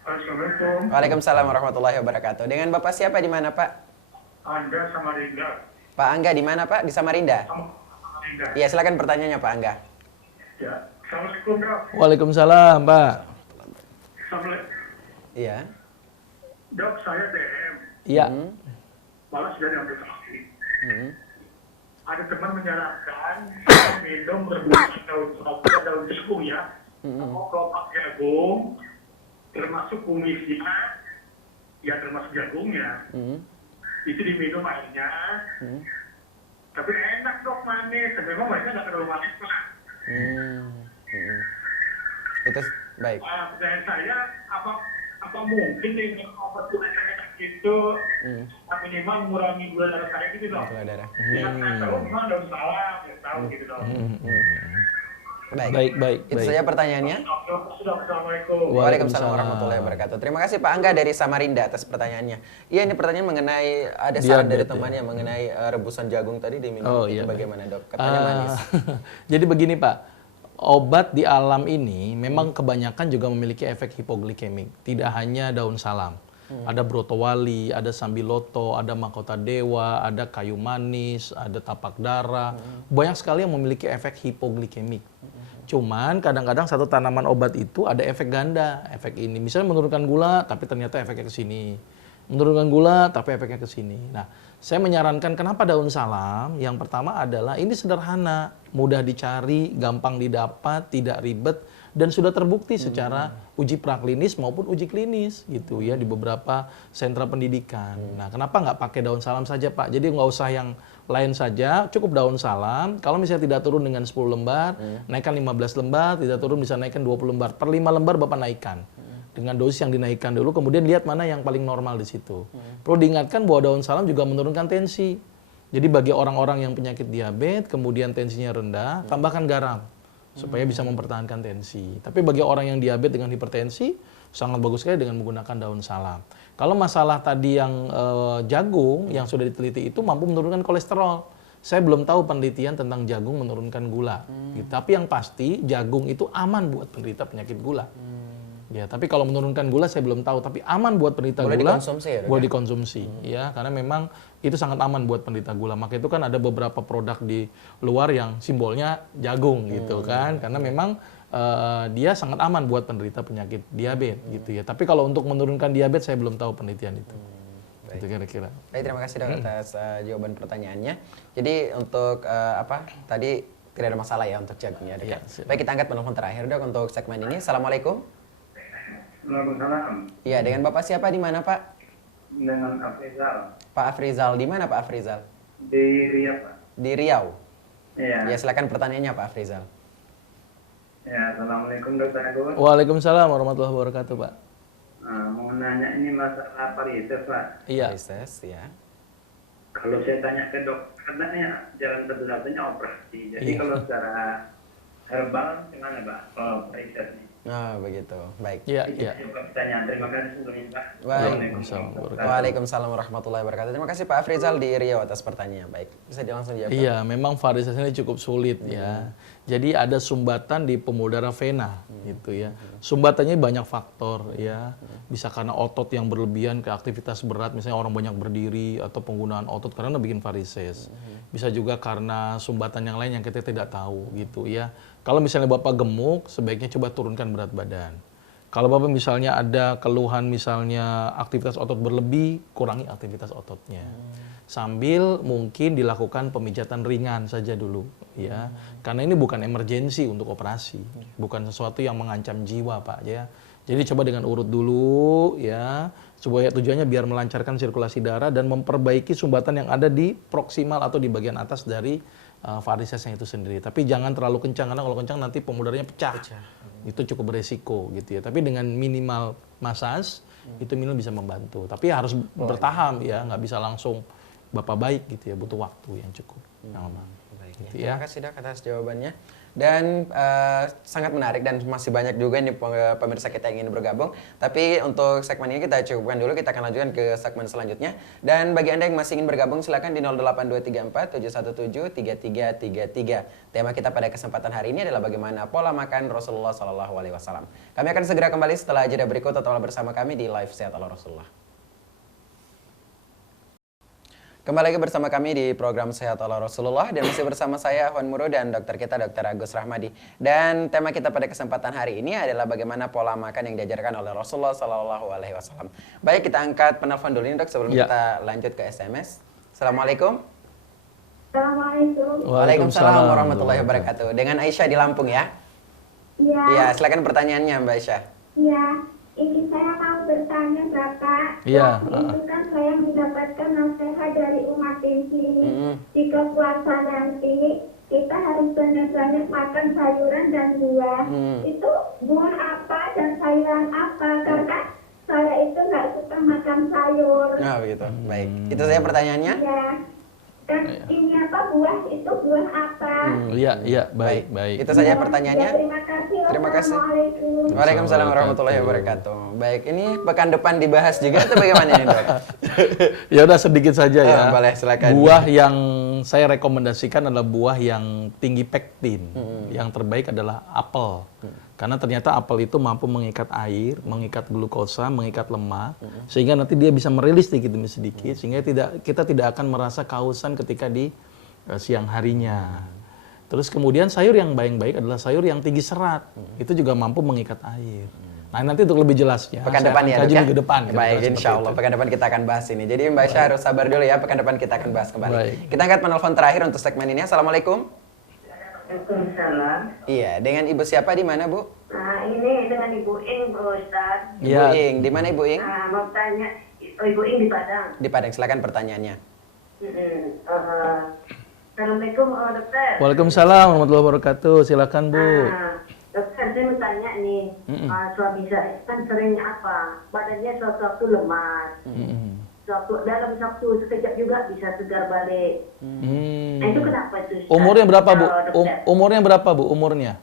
Assalamualaikum. Waalaikumsalam warahmatullahi wabarakatuh. Dengan Bapak siapa di mana, Pak? Anda sama Rinda. Pak Angga di mana, Pak? Di Samarinda. Rinda. Iya, silakan pertanyaannya, Pak Angga. Ya. Assalamualaikum, Dok. Waalaikumsalam, Pak. Assalamualaikum. Iya. Dok, saya DM. Iya. Malah sudah diambil vaksin. Ada teman menyarankan minum rebusan daun jagung ya. Atau kelopak jagung, termasuk kumisnya, ya termasuk jagungnya. Itu diminum airnya. Tapi enak, Dok, manis. Memang mereka nggak terlalu manis, Pak. Itu baik. Pertanyaan saya, apa mungkin nih obat kulit enak gitu, minimal mengurangi gula darah saya gitu, Dok? Gula darah. Ya, saya tahu memang daun salam, ya tahu gitu, Dok. Baik. Itu saja pertanyaannya. Assalamualaikum. Waalaikumsalam warahmatullahi wabarakatuh. Terima kasih Pak Angga dari Samarinda atas pertanyaannya. Iya, ini pertanyaan mengenai ada saran dari Diabetes, temannya mengenai rebusan jagung tadi diminum. Oh, Itu iya, bagaimana, Dok? Katanya manis. Jadi begini, Pak. Obat di alam ini memang kebanyakan juga memiliki efek hipoglikemik. Tidak hanya daun salam. Ada brotowali, ada sambiloto, ada mahkota dewa, ada kayu manis, ada tapak dara. Banyak sekali yang memiliki efek hipoglikemik. Cuman kadang-kadang satu tanaman obat itu ada efek ganda, efek ini. Misalnya menurunkan gula, tapi ternyata efeknya ke sini. Menurunkan gula, tapi efeknya ke sini. Nah, saya menyarankan kenapa daun salam? Yang pertama adalah ini sederhana, mudah dicari, gampang didapat, tidak ribet, dan sudah terbukti secara uji praklinis maupun uji klinis gitu ya di beberapa sentra pendidikan. Nah, kenapa nggak pakai daun salam saja, Pak? Jadi nggak usah yang lain saja, cukup daun salam. Kalau misalnya tidak turun dengan 10 lembar, naikkan 15 lembar, tidak turun bisa naikkan 20 lembar. Per 5 lembar Bapak naikkan. Dengan dosis yang dinaikkan dulu, kemudian lihat mana yang paling normal di situ. Perlu diingatkan bahwa daun salam juga menurunkan tensi. Jadi bagi orang-orang yang penyakit diabetes, kemudian tensinya rendah, tambahkan garam supaya bisa mempertahankan tensi. Tapi bagi orang yang diabetes dengan hipertensi, sangat bagus sekali dengan menggunakan daun salam. Kalau masalah tadi yang jagung yang sudah diteliti itu mampu menurunkan kolesterol. Saya belum tahu penelitian tentang jagung menurunkan gula. Gitu. Tapi yang pasti jagung itu aman buat penderita penyakit gula. Ya, tapi kalau menurunkan gula saya belum tahu. Tapi aman buat penderita Boleh gula. dikonsumsi ya, Dok? Boleh dikonsumsi, ya, karena memang itu sangat aman buat penderita gula. Maka itu kan ada beberapa produk di luar yang simbolnya jagung gitu kan, karena memang dia sangat aman buat penderita penyakit diabetes gitu ya. Tapi kalau untuk menurunkan diabetes saya belum tahu penelitian itu. Itu kira-kira. Baik, terima kasih Dok atas jawaban pertanyaannya. Jadi untuk tadi tidak ada masalah ya untuk jagungnya, Dok. Iya, Baik, kita angkat penelpon terakhir, Dok, untuk segmen ini. Assalamualaikum. Waalaikumsalam. Iya, dengan Bapak siapa di mana, Pak? Dengan Afrizal Pak Afrizal di mana, Pak Afrizal? di Riau, Pak. Di Riau. Iya. Ya, silakan pertanyaannya Pak Afrizal. Ya, Assalamualaikum, Dokter Agus. Waalaikumsalam warahmatullahi wabarakatuh, Pak. Mau nanya ini masalah varietes, Pak. Iya. Rises, ya. Kalau saya tanya ke dokter, katanya jalan satu-satunya operasi. Jadi Iya. kalau secara herbal gimana, Pak? Kalau varietes ini? begitu. Baik. Iya, iya. Pertanyaan. Terima kasih sebelumnya, Pak. Waalaikumsalam. Waalaikumsalam warahmatullahi wabarakatuh. Terima kasih Pak Afrizal di Riau atas pertanyaannya. Baik, bisa langsung jawab. Iya, memang varises ini cukup sulit ya. Jadi ada sumbatan di pembuluh darah vena gitu ya. Sumbatannya banyak faktor ya. Bisa karena otot yang berlebihan ke aktivitas berat, misalnya orang banyak berdiri atau penggunaan otot karena bikin varises. Bisa juga karena sumbatan yang lain yang kita tidak tahu gitu ya. Kalau misalnya Bapak gemuk, sebaiknya coba turunkan berat badan. Kalau Bapak misalnya ada keluhan misalnya aktivitas otot berlebih, kurangi aktivitas ototnya. Sambil mungkin dilakukan pemijatan ringan saja dulu ya. Karena ini bukan emergensi untuk operasi, bukan sesuatu yang mengancam jiwa, Pak ya. Jadi coba dengan urut dulu ya, supaya tujuannya biar melancarkan sirkulasi darah dan memperbaiki sumbatan yang ada di proksimal atau di bagian atas dari varisesnya itu sendiri. Tapi jangan terlalu kencang, karena kalau kencang nanti pembuluh darahnya pecah. Itu cukup beresiko gitu ya. Tapi dengan minimal massage itu minimal bisa membantu. Tapi harus bertahap ya, nggak bisa langsung Bapak baik gitu ya, butuh waktu yang cukup lama. Baik, gitu ya. Terima kasih Dok atas jawabannya. Dan sangat menarik dan masih banyak juga nih pemirsa kita yang ingin bergabung. Tapi untuk segmen ini kita cukupkan dulu, kita akan lanjutkan ke segmen selanjutnya. Dan bagi Anda yang masih ingin bergabung silakan di 08234 717 3333. Tema kita pada kesempatan hari ini adalah bagaimana pola makan Rasulullah SAW. Kami akan segera kembali setelah jeda berikut, tetaplah bersama kami di Live Sehat ala Rasulullah. Kembali lagi bersama kami di program Sehat ala Rasulullah dan masih bersama saya Hon Muro dan dokter kita Dr. Agus Rahmadi. Dan tema kita pada kesempatan hari ini adalah bagaimana pola makan yang diajarkan oleh Rasulullah SAW. Baik, kita angkat penelpon dulu ini Dok sebelum kita lanjut ke SMS. Assalamualaikum. Assalamualaikum. Waalaikumsalam warahmatullahi wabarakatuh. Dengan Aisyah di Lampung ya? Iya. Iya, silakan pertanyaannya Mbak Aisyah. Iya. Ini saya mau bertanya Bapak. Iya. Itu kan saya mendapatkan nasihat dari umat ini. Jika puasa nanti kita harus banyak-banyak makan sayuran dan buah. Itu buah apa dan sayuran apa? Karena saya itu nggak suka makan sayur. Nah, begitu. Baik. Itu saja pertanyaannya? Iya. Dan ini apa buah itu buah apa? Iya, baik. Itu saja pertanyaannya. Ya, terima kasih. Terima kasih. Wassalamualaikum. Waalaikumsalam warahmatullahi wabarakatuh. Baik, ini pekan depan dibahas juga atau bagaimana ini Dok? Ya udah sedikit saja ya. Boleh, silakan. Buah yang saya rekomendasikan adalah buah yang tinggi pektin. Yang terbaik adalah apel. Karena ternyata apel itu mampu mengikat air, mengikat glukosa, mengikat lemak, sehingga nanti dia bisa merilis sedikit demi sedikit, sehingga kita tidak akan merasa kehausan ketika di siang harinya. Terus kemudian sayur yang baik-baik adalah sayur yang tinggi serat, itu juga mampu mengikat air. Nah nanti untuk lebih jelasnya, pekan depan ya Dok ya? minggu depan. Baik, insya Allah pekan depan kita akan bahas ini. Jadi Mbak Aisyah harus sabar dulu ya, pekan depan kita akan bahas kembali. Baik. Kita angkat penelpon terakhir untuk segmen ini. Assalamualaikum. Waalaikumsalam. Iya, dengan Ibu siapa di mana Bu? Nah, ini dengan Ibu Ing, Pak Ustaz. Ibu Ya. Ing, di mana Ibu Ing? Mau tanya, Ibu Ing di Padang. Di Padang, silakan pertanyaannya. Assalamualaikum, dokter. Waalaikumsalam warahmatullahi wabarakatuh. Silakan Bu. Dokter, saya mau tanya nih, suami saya kan seringnya apa? Badannya suatu lemas. Dalam waktu sekejap juga bisa segar balik. Nah, itu kenapa itu? Ustaz? Umurnya berapa Bu? Dokter. Umurnya berapa Bu? Umurnya?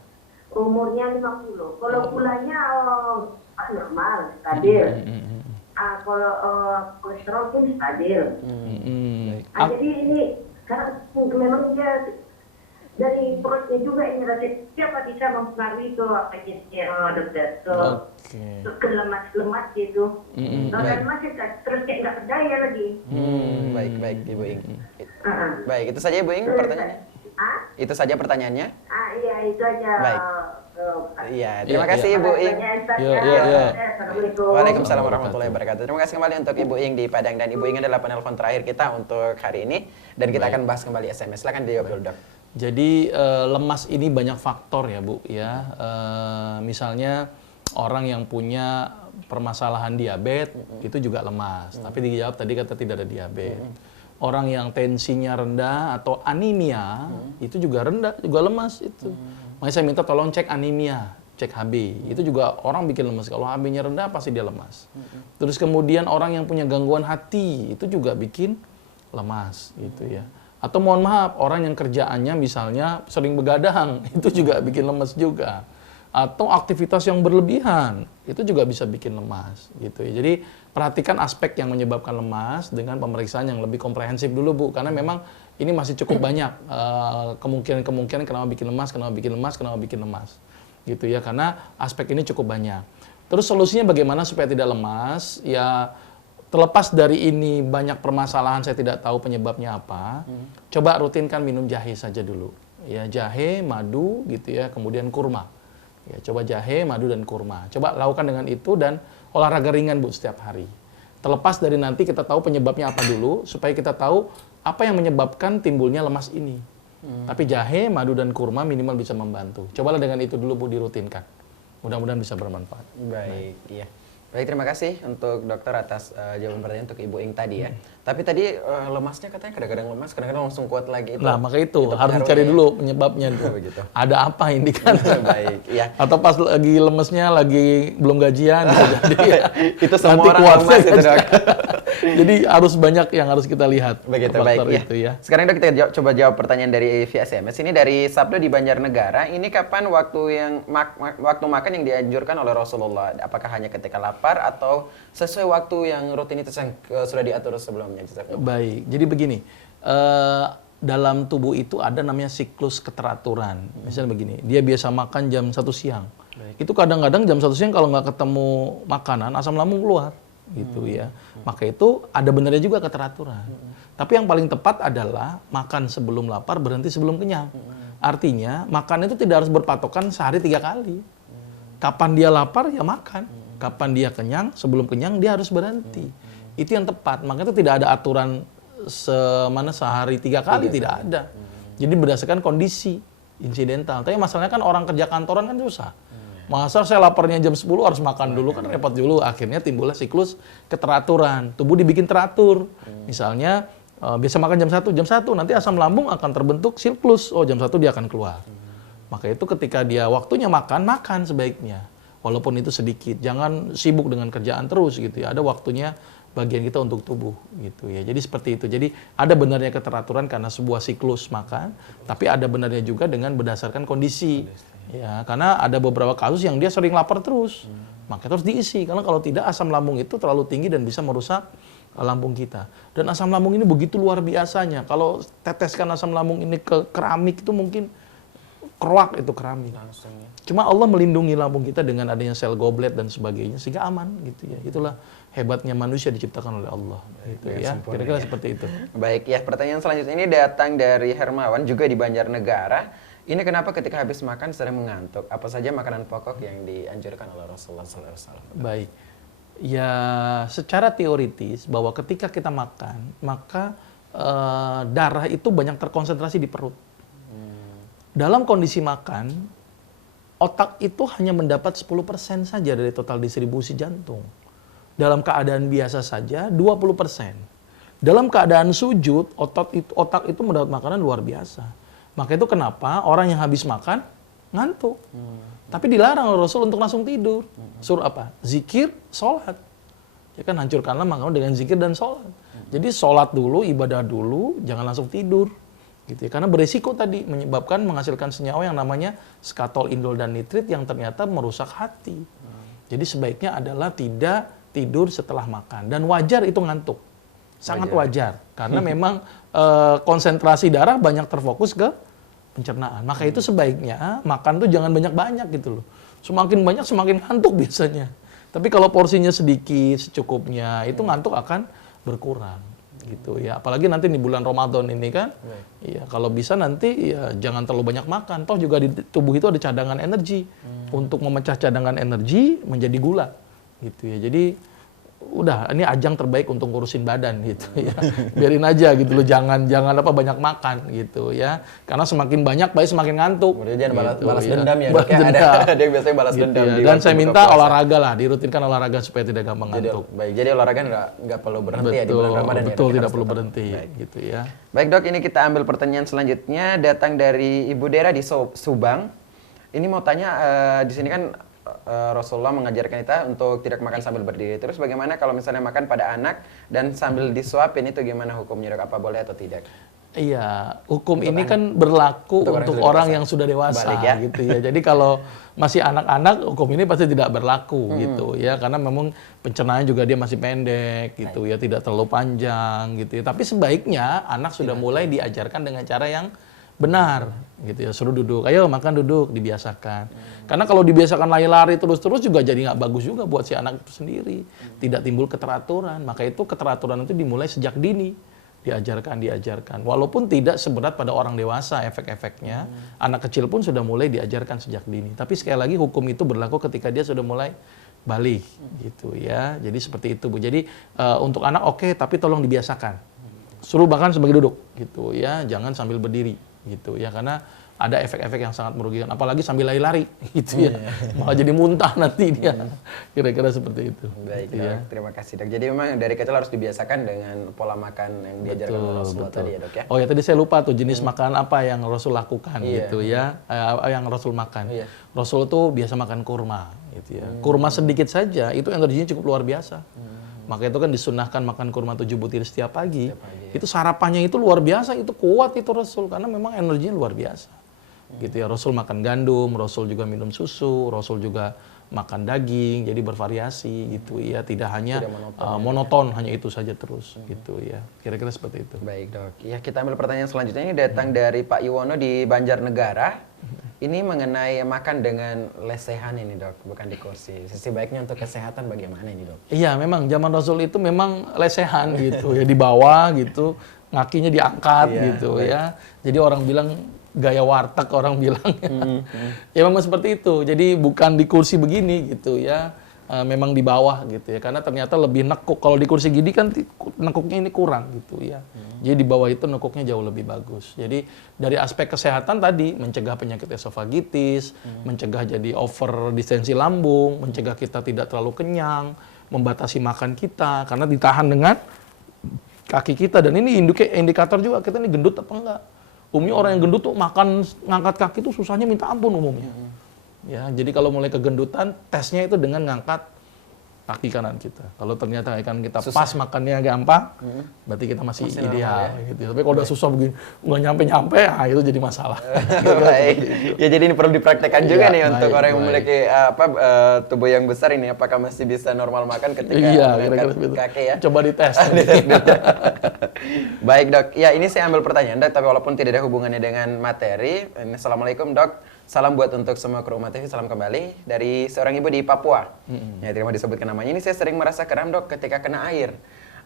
Umurnya 50. Kalau gulanya normal, stabil. Kalau kolesterol pun stabil. Jadi ini karena memang dia dari perutnya juga ini siapa bisa mempengaruhi itu apa dokter ke lemas gitu. Kalau lemas terus kayak nggak berdaya lagi. Baik Ibu Ing. Baik, itu saja Ibu Ing pertanyaannya. Itu saja pertanyaannya. Iya itu aja. Baik. Iya, terima kasih Ibu Ing. Assalamualaikum. Waalaikumsalam warahmatullahi wabarakatuh. Terima kasih kembali untuk Ibu Ing di Padang, dan Ibu Ing adalah penelpon terakhir kita untuk hari ini dan kita akan bahas kembali SMS. Silakan dijawab dulu Dok. Jadi lemas ini banyak faktor ya Bu ya. Misalnya orang yang punya permasalahan diabetes itu juga lemas. Tapi dijawab tadi kata tidak ada diabetes. Orang yang tensinya rendah atau anemia itu juga rendah, juga lemas itu. Makanya saya minta tolong cek anemia, cek HB. Itu juga orang bikin lemas. Kalau HB-nya rendah pasti dia lemas. Terus kemudian orang yang punya gangguan hati itu juga bikin lemas gitu ya. Atau mohon maaf, orang yang kerjaannya misalnya sering begadang, itu juga bikin lemes juga. atau aktivitas yang berlebihan itu juga bisa bikin lemas gitu ya. Jadi perhatikan aspek yang menyebabkan lemas dengan pemeriksaan yang lebih komprehensif dulu Bu, karena memang ini masih cukup banyak kemungkinan kenapa bikin lemas gitu ya, karena aspek ini cukup banyak. Terus solusinya bagaimana supaya tidak lemas? Ya terlepas dari ini banyak permasalahan saya tidak tahu penyebabnya apa, coba rutinkan minum jahe saja dulu. Ya jahe, madu gitu ya, kemudian kurma. Ya coba jahe, madu dan kurma. Coba lakukan dengan itu dan olahraga ringan Bu setiap hari. Terlepas dari nanti kita tahu penyebabnya apa dulu, supaya kita tahu apa yang menyebabkan timbulnya lemas ini. Tapi jahe, madu dan kurma minimal bisa membantu. Cobalah dengan itu dulu Bu dirutinkan. Mudah-mudahan bisa bermanfaat. Baik, iya. Baik, terima kasih untuk dokter atas jawaban pertanyaan untuk Ibu Ing tadi ya. Tapi tadi lemasnya katanya kadang-kadang lemas, kadang-kadang langsung kuat lagi. Nah, maka itu harus dicari dulu penyebabnya. Begitu. Ada apa ini kan? Baik, iya. Atau pas lagi lemesnya, lagi belum gajian, bisa jadi. Itu semua nanti orang kuatnya lemas itu, Dok. Jadi harus banyak yang harus kita lihat. Begitu, faktor baik. itu ya. Sekarang Dok, kita coba jawab pertanyaan dari via SMS. Ini dari Sabdo di Banjarnegara. Ini kapan waktu yang waktu makan yang dianjurkan oleh Rasulullah? Apakah hanya ketika lapar atau sesuai waktu yang rutinitas yang sudah diatur sebelumnya? Baik, jadi begini. Dalam tubuh itu ada namanya siklus keteraturan. Misalnya begini, dia biasa makan jam 1 siang. Itu kadang-kadang jam 1 siang kalau nggak ketemu makanan, asam lambung keluar. Gitu ya. Maka itu ada benarnya juga keteraturan. Tapi yang paling tepat adalah makan sebelum lapar, berhenti sebelum kenyang. Artinya makan itu tidak harus berpatokan sehari 3 kali. Kapan dia lapar ya makan. Kapan dia kenyang, sebelum kenyang dia harus berhenti. Itu yang tepat. Maka itu tidak ada aturan semana sehari 3 kali, tidak ada. Jadi berdasarkan kondisi insidental. Tapi masalahnya kan orang kerja kantoran kan susah. Masa saya laparnya jam 10 harus makan dulu, kan repot dulu. Akhirnya timbullah siklus keteraturan. Tubuh dibikin teratur. Misalnya biasa makan jam 1 nanti asam lambung akan terbentuk siklus. Oh jam 1 dia akan keluar. Maka itu ketika dia waktunya makan sebaiknya. Walaupun itu sedikit. Jangan sibuk dengan kerjaan terus gitu ya. Ada waktunya bagian kita untuk tubuh gitu ya. Jadi seperti itu. Jadi ada benarnya keteraturan karena sebuah siklus makan, tapi ada benarnya juga dengan berdasarkan kondisi. Ya, karena ada beberapa kasus yang dia sering lapar terus. Maka harus diisi karena kalau tidak asam lambung itu terlalu tinggi dan bisa merusak lambung kita. Dan asam lambung ini begitu luar biasanya. Kalau teteskan asam lambung ini ke keramik itu mungkin keruak itu keramik. Cuma Allah melindungi lambung kita dengan adanya sel goblet dan sebagainya sehingga aman gitu ya. Itulah hebatnya manusia diciptakan oleh Allah gitu ya. Kira-kira seperti itu. Baik, ya pertanyaan selanjutnya ini datang dari Hermawan juga di Banjarnegara. Ini kenapa ketika habis makan sering mengantuk? Apa saja makanan pokok yang dianjurkan oleh Rasulullah SAW? Baik. Ya, secara teoritis bahwa ketika kita makan, maka darah itu banyak terkonsentrasi di perut. Dalam kondisi makan, otak itu hanya mendapat 10% saja dari total distribusi jantung. Dalam keadaan biasa saja 20%. Dalam keadaan sujud, otak itu mendapat makanan luar biasa. Maka itu kenapa orang yang habis makan ngantuk. Tapi dilarang oleh Rasul untuk langsung tidur. Suruh apa? Zikir, sholat. Ya kan hancurkanlah makanan dengan zikir dan sholat. Jadi sholat dulu, ibadah dulu, jangan langsung tidur. Gitu ya. Karena beresiko tadi menyebabkan menghasilkan senyawa yang namanya skatol, indol, dan nitrit yang ternyata merusak hati. Jadi sebaiknya adalah tidak tidur setelah makan. Dan wajar itu ngantuk. Sangat wajar. Karena memang konsentrasi darah banyak terfokus ke pencernaan. Maka itu sebaiknya makan tuh jangan banyak-banyak gitu loh. Semakin banyak semakin ngantuk biasanya. Tapi kalau porsinya sedikit, secukupnya, itu ngantuk akan berkurang gitu ya. Apalagi nanti di bulan Ramadan ini kan. Iya, kalau bisa nanti ya jangan terlalu banyak makan. Toh juga di tubuh itu ada cadangan energi. Untuk memecah cadangan energi menjadi gula gitu ya. Jadi udah ini ajang terbaik untuk ngurusin badan gitu ya. Biarin aja gitu loh, jangan apa banyak makan gitu ya. Karena semakin banyak bayi semakin ngantuk. Kemudian gitu, balas dendam ya. Balas dendam. Ada yang biasanya balas Gitu dendam. ya. Dan saya minta olahraga lah, dirutinkan olahraga supaya tidak gampang ngantuk. Baik, jadi olahraga nggak perlu berhenti ya di bulan Ramadan ya. Betul, tidak perlu berhenti gitu ya. Baik Dok, ini kita ambil pertanyaan selanjutnya datang dari Ibu Dera di Subang. Ini mau tanya di sini kan Rasulullah mengajarkan kita untuk tidak makan sambil berdiri. Terus bagaimana kalau misalnya makan pada anak dan sambil disuapin itu gimana hukumnya Dok? Apa boleh atau tidak? Iya, hukum ini kan berlaku untuk orang yang sudah dewasa Balik ya. gitu ya. Jadi kalau masih anak-anak, hukum ini pasti tidak berlaku gitu ya, karena memang pencernaan juga dia masih pendek gitu ya, tidak terlalu panjang gitu ya. Tapi sebaiknya anak sudah mulai diajarkan dengan cara yang benar gitu ya, suruh duduk, ayo makan duduk, dibiasakan. Karena kalau dibiasakan lari-lari terus-terus juga jadi nggak bagus juga buat si anak itu sendiri. Tidak timbul keteraturan, maka itu keteraturan itu dimulai sejak dini. Diajarkan. Walaupun tidak seberat pada orang dewasa efek-efeknya, anak kecil pun sudah mulai diajarkan sejak dini. Tapi sekali lagi hukum itu berlaku ketika dia sudah mulai balik gitu ya. Jadi seperti itu, Bu. Jadi untuk anak oke, tapi tolong dibiasakan. Suruh bahkan sebagai duduk gitu ya, jangan sambil berdiri gitu ya, karena ada efek-efek yang sangat merugikan, apalagi sambil lari-lari gitu ya. Malah jadi muntah nanti dia. Kira-kira seperti itu. Baik, gitu Dok. ya. Terima kasih, Dok. Jadi memang dari kecil harus dibiasakan dengan pola makan yang diajarkan oleh Rasulullah tadi ya, Dok ya. Oh ya, tadi saya lupa tuh jenis makanan apa yang Rasul lakukan gitu ya, yang Rasul makan. Iya. Rasul tuh biasa makan kurma gitu ya. Kurma sedikit saja itu energinya cukup luar biasa. Maka itu kan disunahkan makan kurma 7 butir setiap pagi. Itu sarapannya itu luar biasa, itu kuat itu Rasul karena memang energinya luar biasa. Gitu ya, Rasul makan gandum, Rasul juga minum susu, Rasul juga makan daging, jadi bervariasi gitu ya, tidak hanya monoton hanya itu saja terus gitu ya. Kira-kira seperti itu. Baik, Dok. Ya, kita ambil pertanyaan selanjutnya. Ini datang dari Pak Yuwono di Banjarnegara. Ini mengenai makan dengan lesehan ini, Dok, bukan di kursi. Sisi baiknya untuk kesehatan bagaimana ini, Dok? Iya, memang zaman Rasul itu memang lesehan gitu ya, di bawah gitu, ngakinya diangkat gitu ya. Jadi orang bilang gaya warteg, orang bilang ya memang seperti itu. Jadi bukan di kursi begini gitu ya, memang di bawah gitu ya, karena ternyata lebih nekuk. Kalau di kursi gini kan nekuknya ini kurang gitu ya. Jadi di bawah itu nekuknya jauh lebih bagus. Jadi dari aspek kesehatan tadi, mencegah penyakit esofagitis, mencegah jadi over distensi lambung, mencegah kita tidak terlalu kenyang, membatasi makan kita karena ditahan dengan kaki kita. Dan ini indikator juga kita ini gendut apa enggak. Umumnya orang yang gendut tuh makan ngangkat kaki tuh susahnya minta ampun umumnya. Ya, jadi kalau mulai kegendutan, tesnya itu dengan ngangkat kaki kanan kita. Kalau ternyata kanan kita pas makannya gampang, berarti kita masih ideal. normal, Gitu. Tapi kalau udah susah begini, nggak nyampe-nyampe, itu jadi masalah. Baik. Ya, jadi ini perlu dipraktekkan juga Iya, nih untuk baik, orang yang baik. memiliki tubuh yang besar ini. Apakah masih bisa normal makan ketika Iya, mengangkat kira-kira seperti itu. kaki ya? Coba dites. Baik, Dok. Ya, ini saya ambil pertanyaan, Dok, tapi walaupun tidak ada hubungannya dengan materi. Ini, Assalamualaikum, Dok. Salam buat untuk semua kru Umat TV, salam kembali dari seorang ibu di Papua. Ya, terima disebutkan namanya. Ini saya sering merasa kram, Dok, ketika kena air.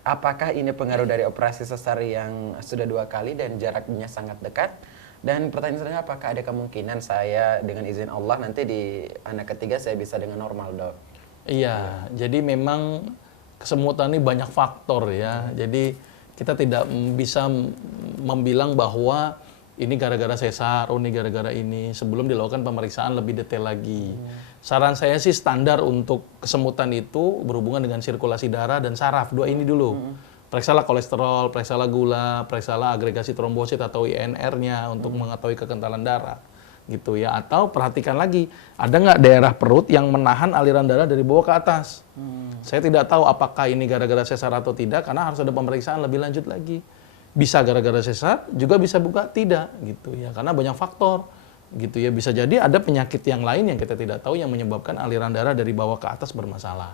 Apakah ini pengaruh dari operasi sesar yang sudah 2 kali dan jaraknya sangat dekat? Dan pertanyaan selanjutnya, apakah ada kemungkinan saya dengan izin Allah nanti di anak ketiga saya bisa dengan normal, Dok? Iya, jadi memang kesemutan ini banyak faktor ya. Jadi kita tidak bisa membilang bahwa ini gara-gara sesar, oh ini gara-gara ini. Sebelum dilakukan pemeriksaan lebih detail lagi. Saran saya sih standar untuk kesemutan itu berhubungan dengan sirkulasi darah dan saraf. 2 ini dulu. Periksalah kolesterol, periksalah gula, periksalah agregasi trombosit atau INR-nya untuk mengetahui kekentalan darah. Gitu ya. Atau perhatikan lagi, ada nggak daerah perut yang menahan aliran darah dari bawah ke atas. Saya tidak tahu apakah ini gara-gara sesar atau tidak, karena harus ada pemeriksaan lebih lanjut lagi. Bisa gara-gara sesar, juga bisa buka tidak gitu ya, karena banyak faktor gitu ya. Bisa jadi ada penyakit yang lain yang kita tidak tahu yang menyebabkan aliran darah dari bawah ke atas bermasalah.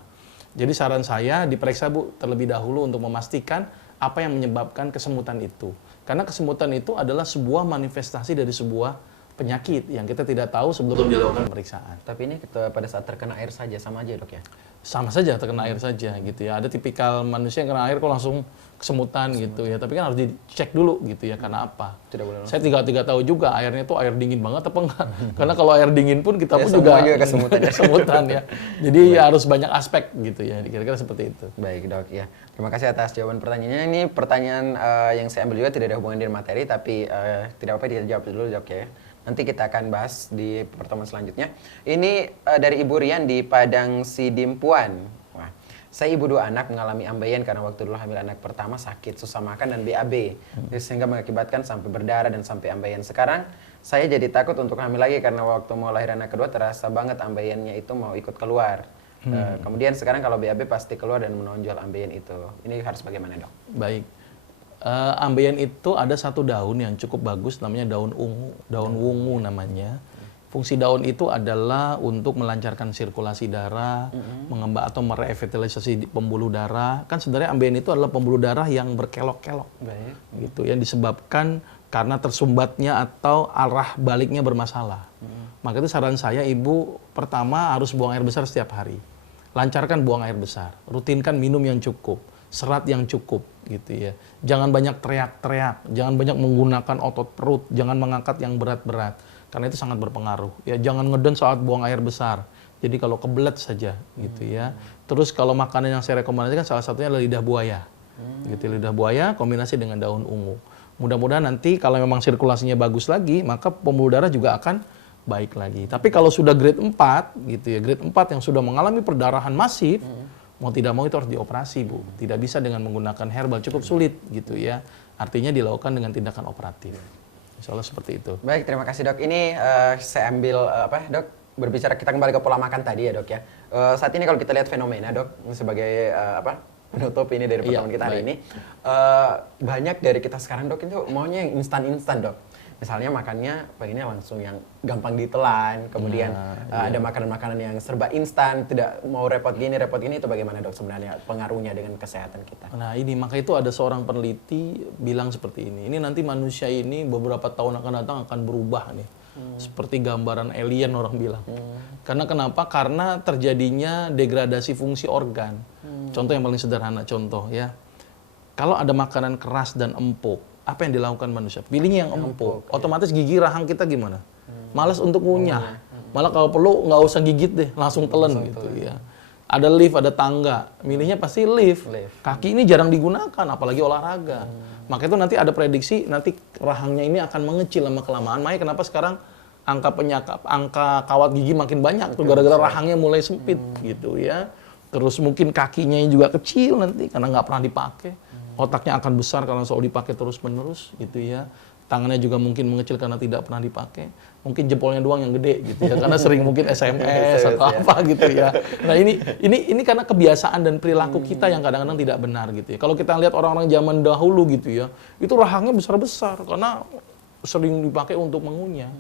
Jadi saran saya diperiksa, Bu, terlebih dahulu untuk memastikan apa yang menyebabkan kesemutan itu. Karena kesemutan itu adalah sebuah manifestasi dari sebuah penyakit yang kita tidak tahu sebelum dilakukan pemeriksaan. Tapi ini pada saat terkena air saja, sama aja, Dok ya? Sama saja terkena air saja gitu ya. Ada tipikal manusia yang kena air kok langsung kesemutan gitu ya. Tapi kan harus dicek dulu gitu ya, karena apa. Tidak boleh langsung. Saya tidak tahu juga airnya itu air dingin banget apa enggak. Karena kalau air dingin pun kita Ya, pun semua juga juga kesemutan. kesemutan ya. Jadi harus banyak aspek gitu ya. Kira-kira seperti itu. Baik, Dok. Ya, terima kasih atas jawaban pertanyaannya. Ini pertanyaan yang saya ambil juga tidak ada hubungan dengan materi, tapi tidak apa-apa dijawab dulu, Dok ya. Nanti kita akan bahas di pertemuan selanjutnya. Ini dari Ibu Rian di Padang Sidimpuan. Wah, saya ibu 2 anak mengalami ambeian karena waktu dulu hamil anak pertama sakit, susah makan dan BAB. Sehingga mengakibatkan sampai berdarah dan sampai ambeian. Sekarang saya jadi takut untuk hamil lagi karena waktu mau lahir anak kedua terasa banget ambeiannya itu mau ikut keluar. Kemudian sekarang kalau BAB pasti keluar dan menonjol ambeian itu. Ini harus bagaimana, Dok? Baik. Ambeien itu ada satu daun yang cukup bagus, namanya daun ungu, daun wungu namanya. Fungsi daun itu adalah untuk melancarkan sirkulasi darah, mengembang atau merevitalisasi pembuluh darah. Kan sebenarnya ambeien itu adalah pembuluh darah yang berkelok-kelok, gitu, yang disebabkan karena tersumbatnya atau arah baliknya bermasalah. Maka itu saran saya, ibu pertama harus buang air besar setiap hari. Lancarkan buang air besar, rutinkan minum yang cukup, serat yang cukup, gitu ya. Jangan banyak teriak-teriak, jangan banyak menggunakan otot perut, jangan mengangkat yang berat-berat, karena itu sangat berpengaruh. Ya, jangan ngeden saat buang air besar. Jadi kalau kebelet saja, gitu ya. Terus kalau makanan yang saya rekomendasikan salah satunya adalah lidah buaya. Gitu, lidah buaya kombinasi dengan daun ungu. Mudah-mudahan nanti kalau memang sirkulasinya bagus lagi, maka pembuluh darah juga akan baik lagi. Tapi kalau sudah grade 4, gitu ya, grade 4 yang sudah mengalami perdarahan masif, mau tidak mau itu harus dioperasi, Bu. Tidak bisa dengan menggunakan herbal, cukup sulit, gitu ya. Artinya dilakukan dengan tindakan operatif. Insya Allah seperti itu. Baik, terima kasih dok. Ini saya ambil dok, berbicara kita kembali ke pola makan tadi ya dok ya. Saat ini kalau kita lihat fenomena dok, sebagai penutup ini dari pertemuan kita hari ini, banyak dari kita sekarang dok itu maunya yang instan-instan dok. Misalnya makannya pengennya langsung yang gampang ditelan, kemudian ada makanan-makanan yang serba instan, tidak mau repot gini, itu bagaimana dok sebenarnya pengaruhnya dengan kesehatan kita? Nah ini, maka itu ada seorang peneliti bilang seperti ini nanti manusia ini beberapa tahun akan datang akan berubah nih. Seperti gambaran alien orang bilang. Karena kenapa? Karena terjadinya degradasi fungsi organ. Contoh yang paling sederhana, contoh ya. Kalau ada makanan keras dan empuk, apa yang dilakukan manusia? Pilihnya yang empuk. Otomatis gigi rahang kita gimana? Malas untuk ngunyah. Malah kalau perlu nggak usah gigit deh, langsung telan gitu ya. Ada lift, ada tangga, milihnya pasti lift. Kaki ini jarang digunakan, apalagi olahraga. Maka itu nanti ada prediksi, nanti rahangnya ini akan mengecil lama kelamaan. Makanya kenapa sekarang angka kawat gigi makin banyak tuh gara-gara rahangnya mulai sempit gitu ya. Terus mungkin kakinya juga kecil nanti karena nggak pernah dipakai. Otaknya akan besar karena selalu dipakai terus-menerus gitu ya. Tangannya juga mungkin mengecil karena tidak pernah dipakai. Mungkin jempolnya doang yang gede gitu ya, karena sering mungkin SMS atau apa gitu ya. Nah ini karena kebiasaan dan perilaku kita yang kadang-kadang tidak benar gitu ya. Kalau kita lihat orang-orang zaman dahulu gitu ya, itu rahangnya besar-besar karena sering dipakai untuk mengunyah.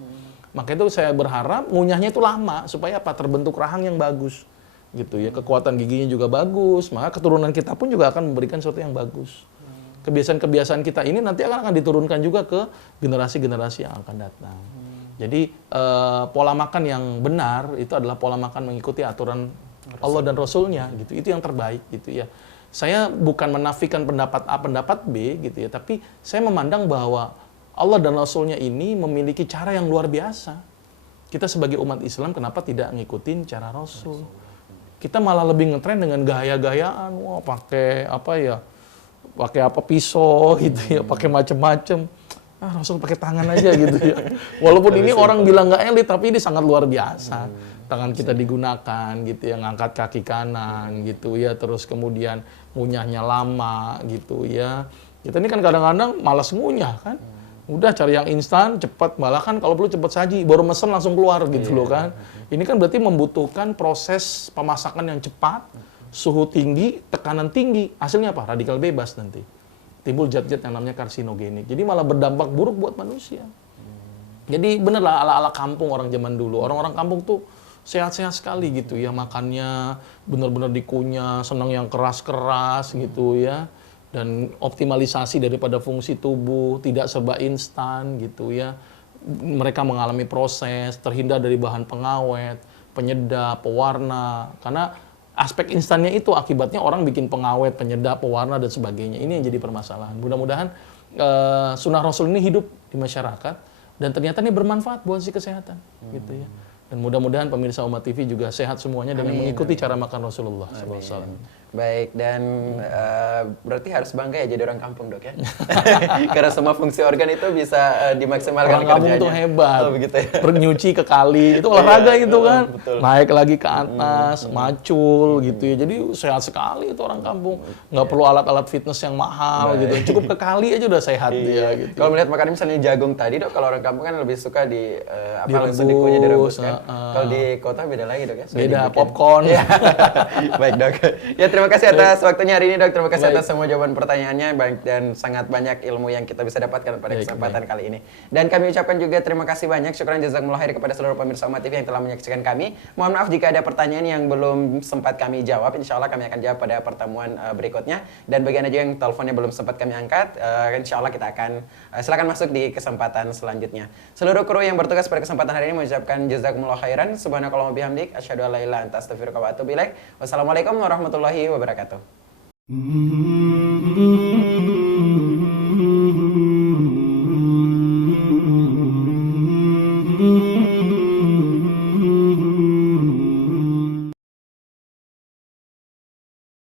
Maka itu saya berharap ngunyahnya itu lama supaya apa? Terbentuk rahang yang bagus gitu ya. Kekuatan giginya juga bagus, maka keturunan kita pun juga akan memberikan sesuatu yang bagus. Kebiasaan-kebiasaan kita ini nanti akan diturunkan juga ke generasi-generasi yang akan datang. Jadi pola makan yang benar itu adalah pola makan mengikuti aturan Allah dan Rasulnya gitu. Itu yang terbaik gitu ya. Saya bukan menafikan pendapat A, pendapat B gitu ya, tapi saya memandang bahwa Allah dan Rasulnya ini memiliki cara yang luar biasa. Kita sebagai umat Islam kenapa tidak ngikutin cara Rasul? Kita malah lebih ngetren dengan gaya-gayaan, wah pakai apa pisau gitu ya, pakai macem-macem. Rasul pakai tangan aja gitu ya. Walaupun ini orang bilang nggak elit, tapi ini sangat luar biasa. Tangan kita digunakan gitu ya, ngangkat kaki kanan gitu ya, terus kemudian ngunyahnya lama gitu ya. Kita ini kan kadang-kadang malas ngunyah kan. Udah cari yang instan, cepat, malah kan kalau perlu cepat saji, baru mesen langsung keluar gitu loh kan. Ini kan berarti membutuhkan proses pemasakan yang cepat, suhu tinggi, tekanan tinggi. Hasilnya apa? Radikal bebas nanti. Timbul zat-zat yang namanya karsinogenik. Jadi malah berdampak buruk buat manusia. Jadi benerlah ala-ala kampung orang zaman dulu. Orang-orang kampung tuh sehat-sehat sekali gitu ya. Makannya bener-bener dikunyah, senang yang keras-keras gitu ya. Dan optimalisasi daripada fungsi tubuh, tidak serba instan gitu ya. Mereka mengalami proses, terhindar dari bahan pengawet, penyedap, pewarna. Karena aspek instannya itu akibatnya orang bikin pengawet, penyedap, pewarna, dan sebagainya. Ini yang jadi permasalahan. Mudah-mudahan sunnah Rasul ini hidup di masyarakat dan ternyata ini bermanfaat buat si kesehatan. Gitu ya. Dan mudah-mudahan pemirsa Umat TV juga sehat semuanya dengan mengikuti cara makan Rasulullah SAW. Baik, dan berarti harus bangga ya jadi orang kampung dok ya? Karena semua fungsi organ itu bisa dimaksimalkan kerjanya. Orang kampung tuh hebat, begitu ya? Nyuci ke kali, itu olahraga itu kan. Betul. Naik lagi ke atas, macul gitu ya. Jadi sehat sekali itu orang kampung. Nggak perlu alat-alat fitness yang mahal gitu. Cukup ke kali aja udah sehat dia gitu. Kalau melihat makanan misalnya jagung tadi dok, kalau orang kampung kan lebih suka langsung dikunyah direbus kan. Kalau di kota beda lagi dok ya? Beda, popcorn. Baik dok. Ya terima Terima kasih atas waktunya hari ini dok. Terima kasih Baik. atas semua jawaban pertanyaannya dan sangat banyak ilmu yang kita bisa dapatkan pada Baik, kesempatan kali ini. Dan kami ucapkan juga terima kasih banyak. Syukran jazakumullah khair kepada seluruh pemirsa Umat TV yang telah menyaksikan kami. Mohon maaf jika ada pertanyaan yang belum sempat kami jawab. Insya Allah kami akan jawab pada pertemuan berikutnya. Dan bagi anda juga yang teleponnya belum sempat kami angkat, insya Allah kita akan silakan masuk di kesempatan selanjutnya. Seluruh kru yang bertugas pada kesempatan hari ini mengucapkan jazakumullah khairan. Subhanakallahumma bihamdik asyhadu an la ilaha illa anta astaghfiruka wa atubu ilaik. Wassalamualaikum warahmatullahi wabarakatuh.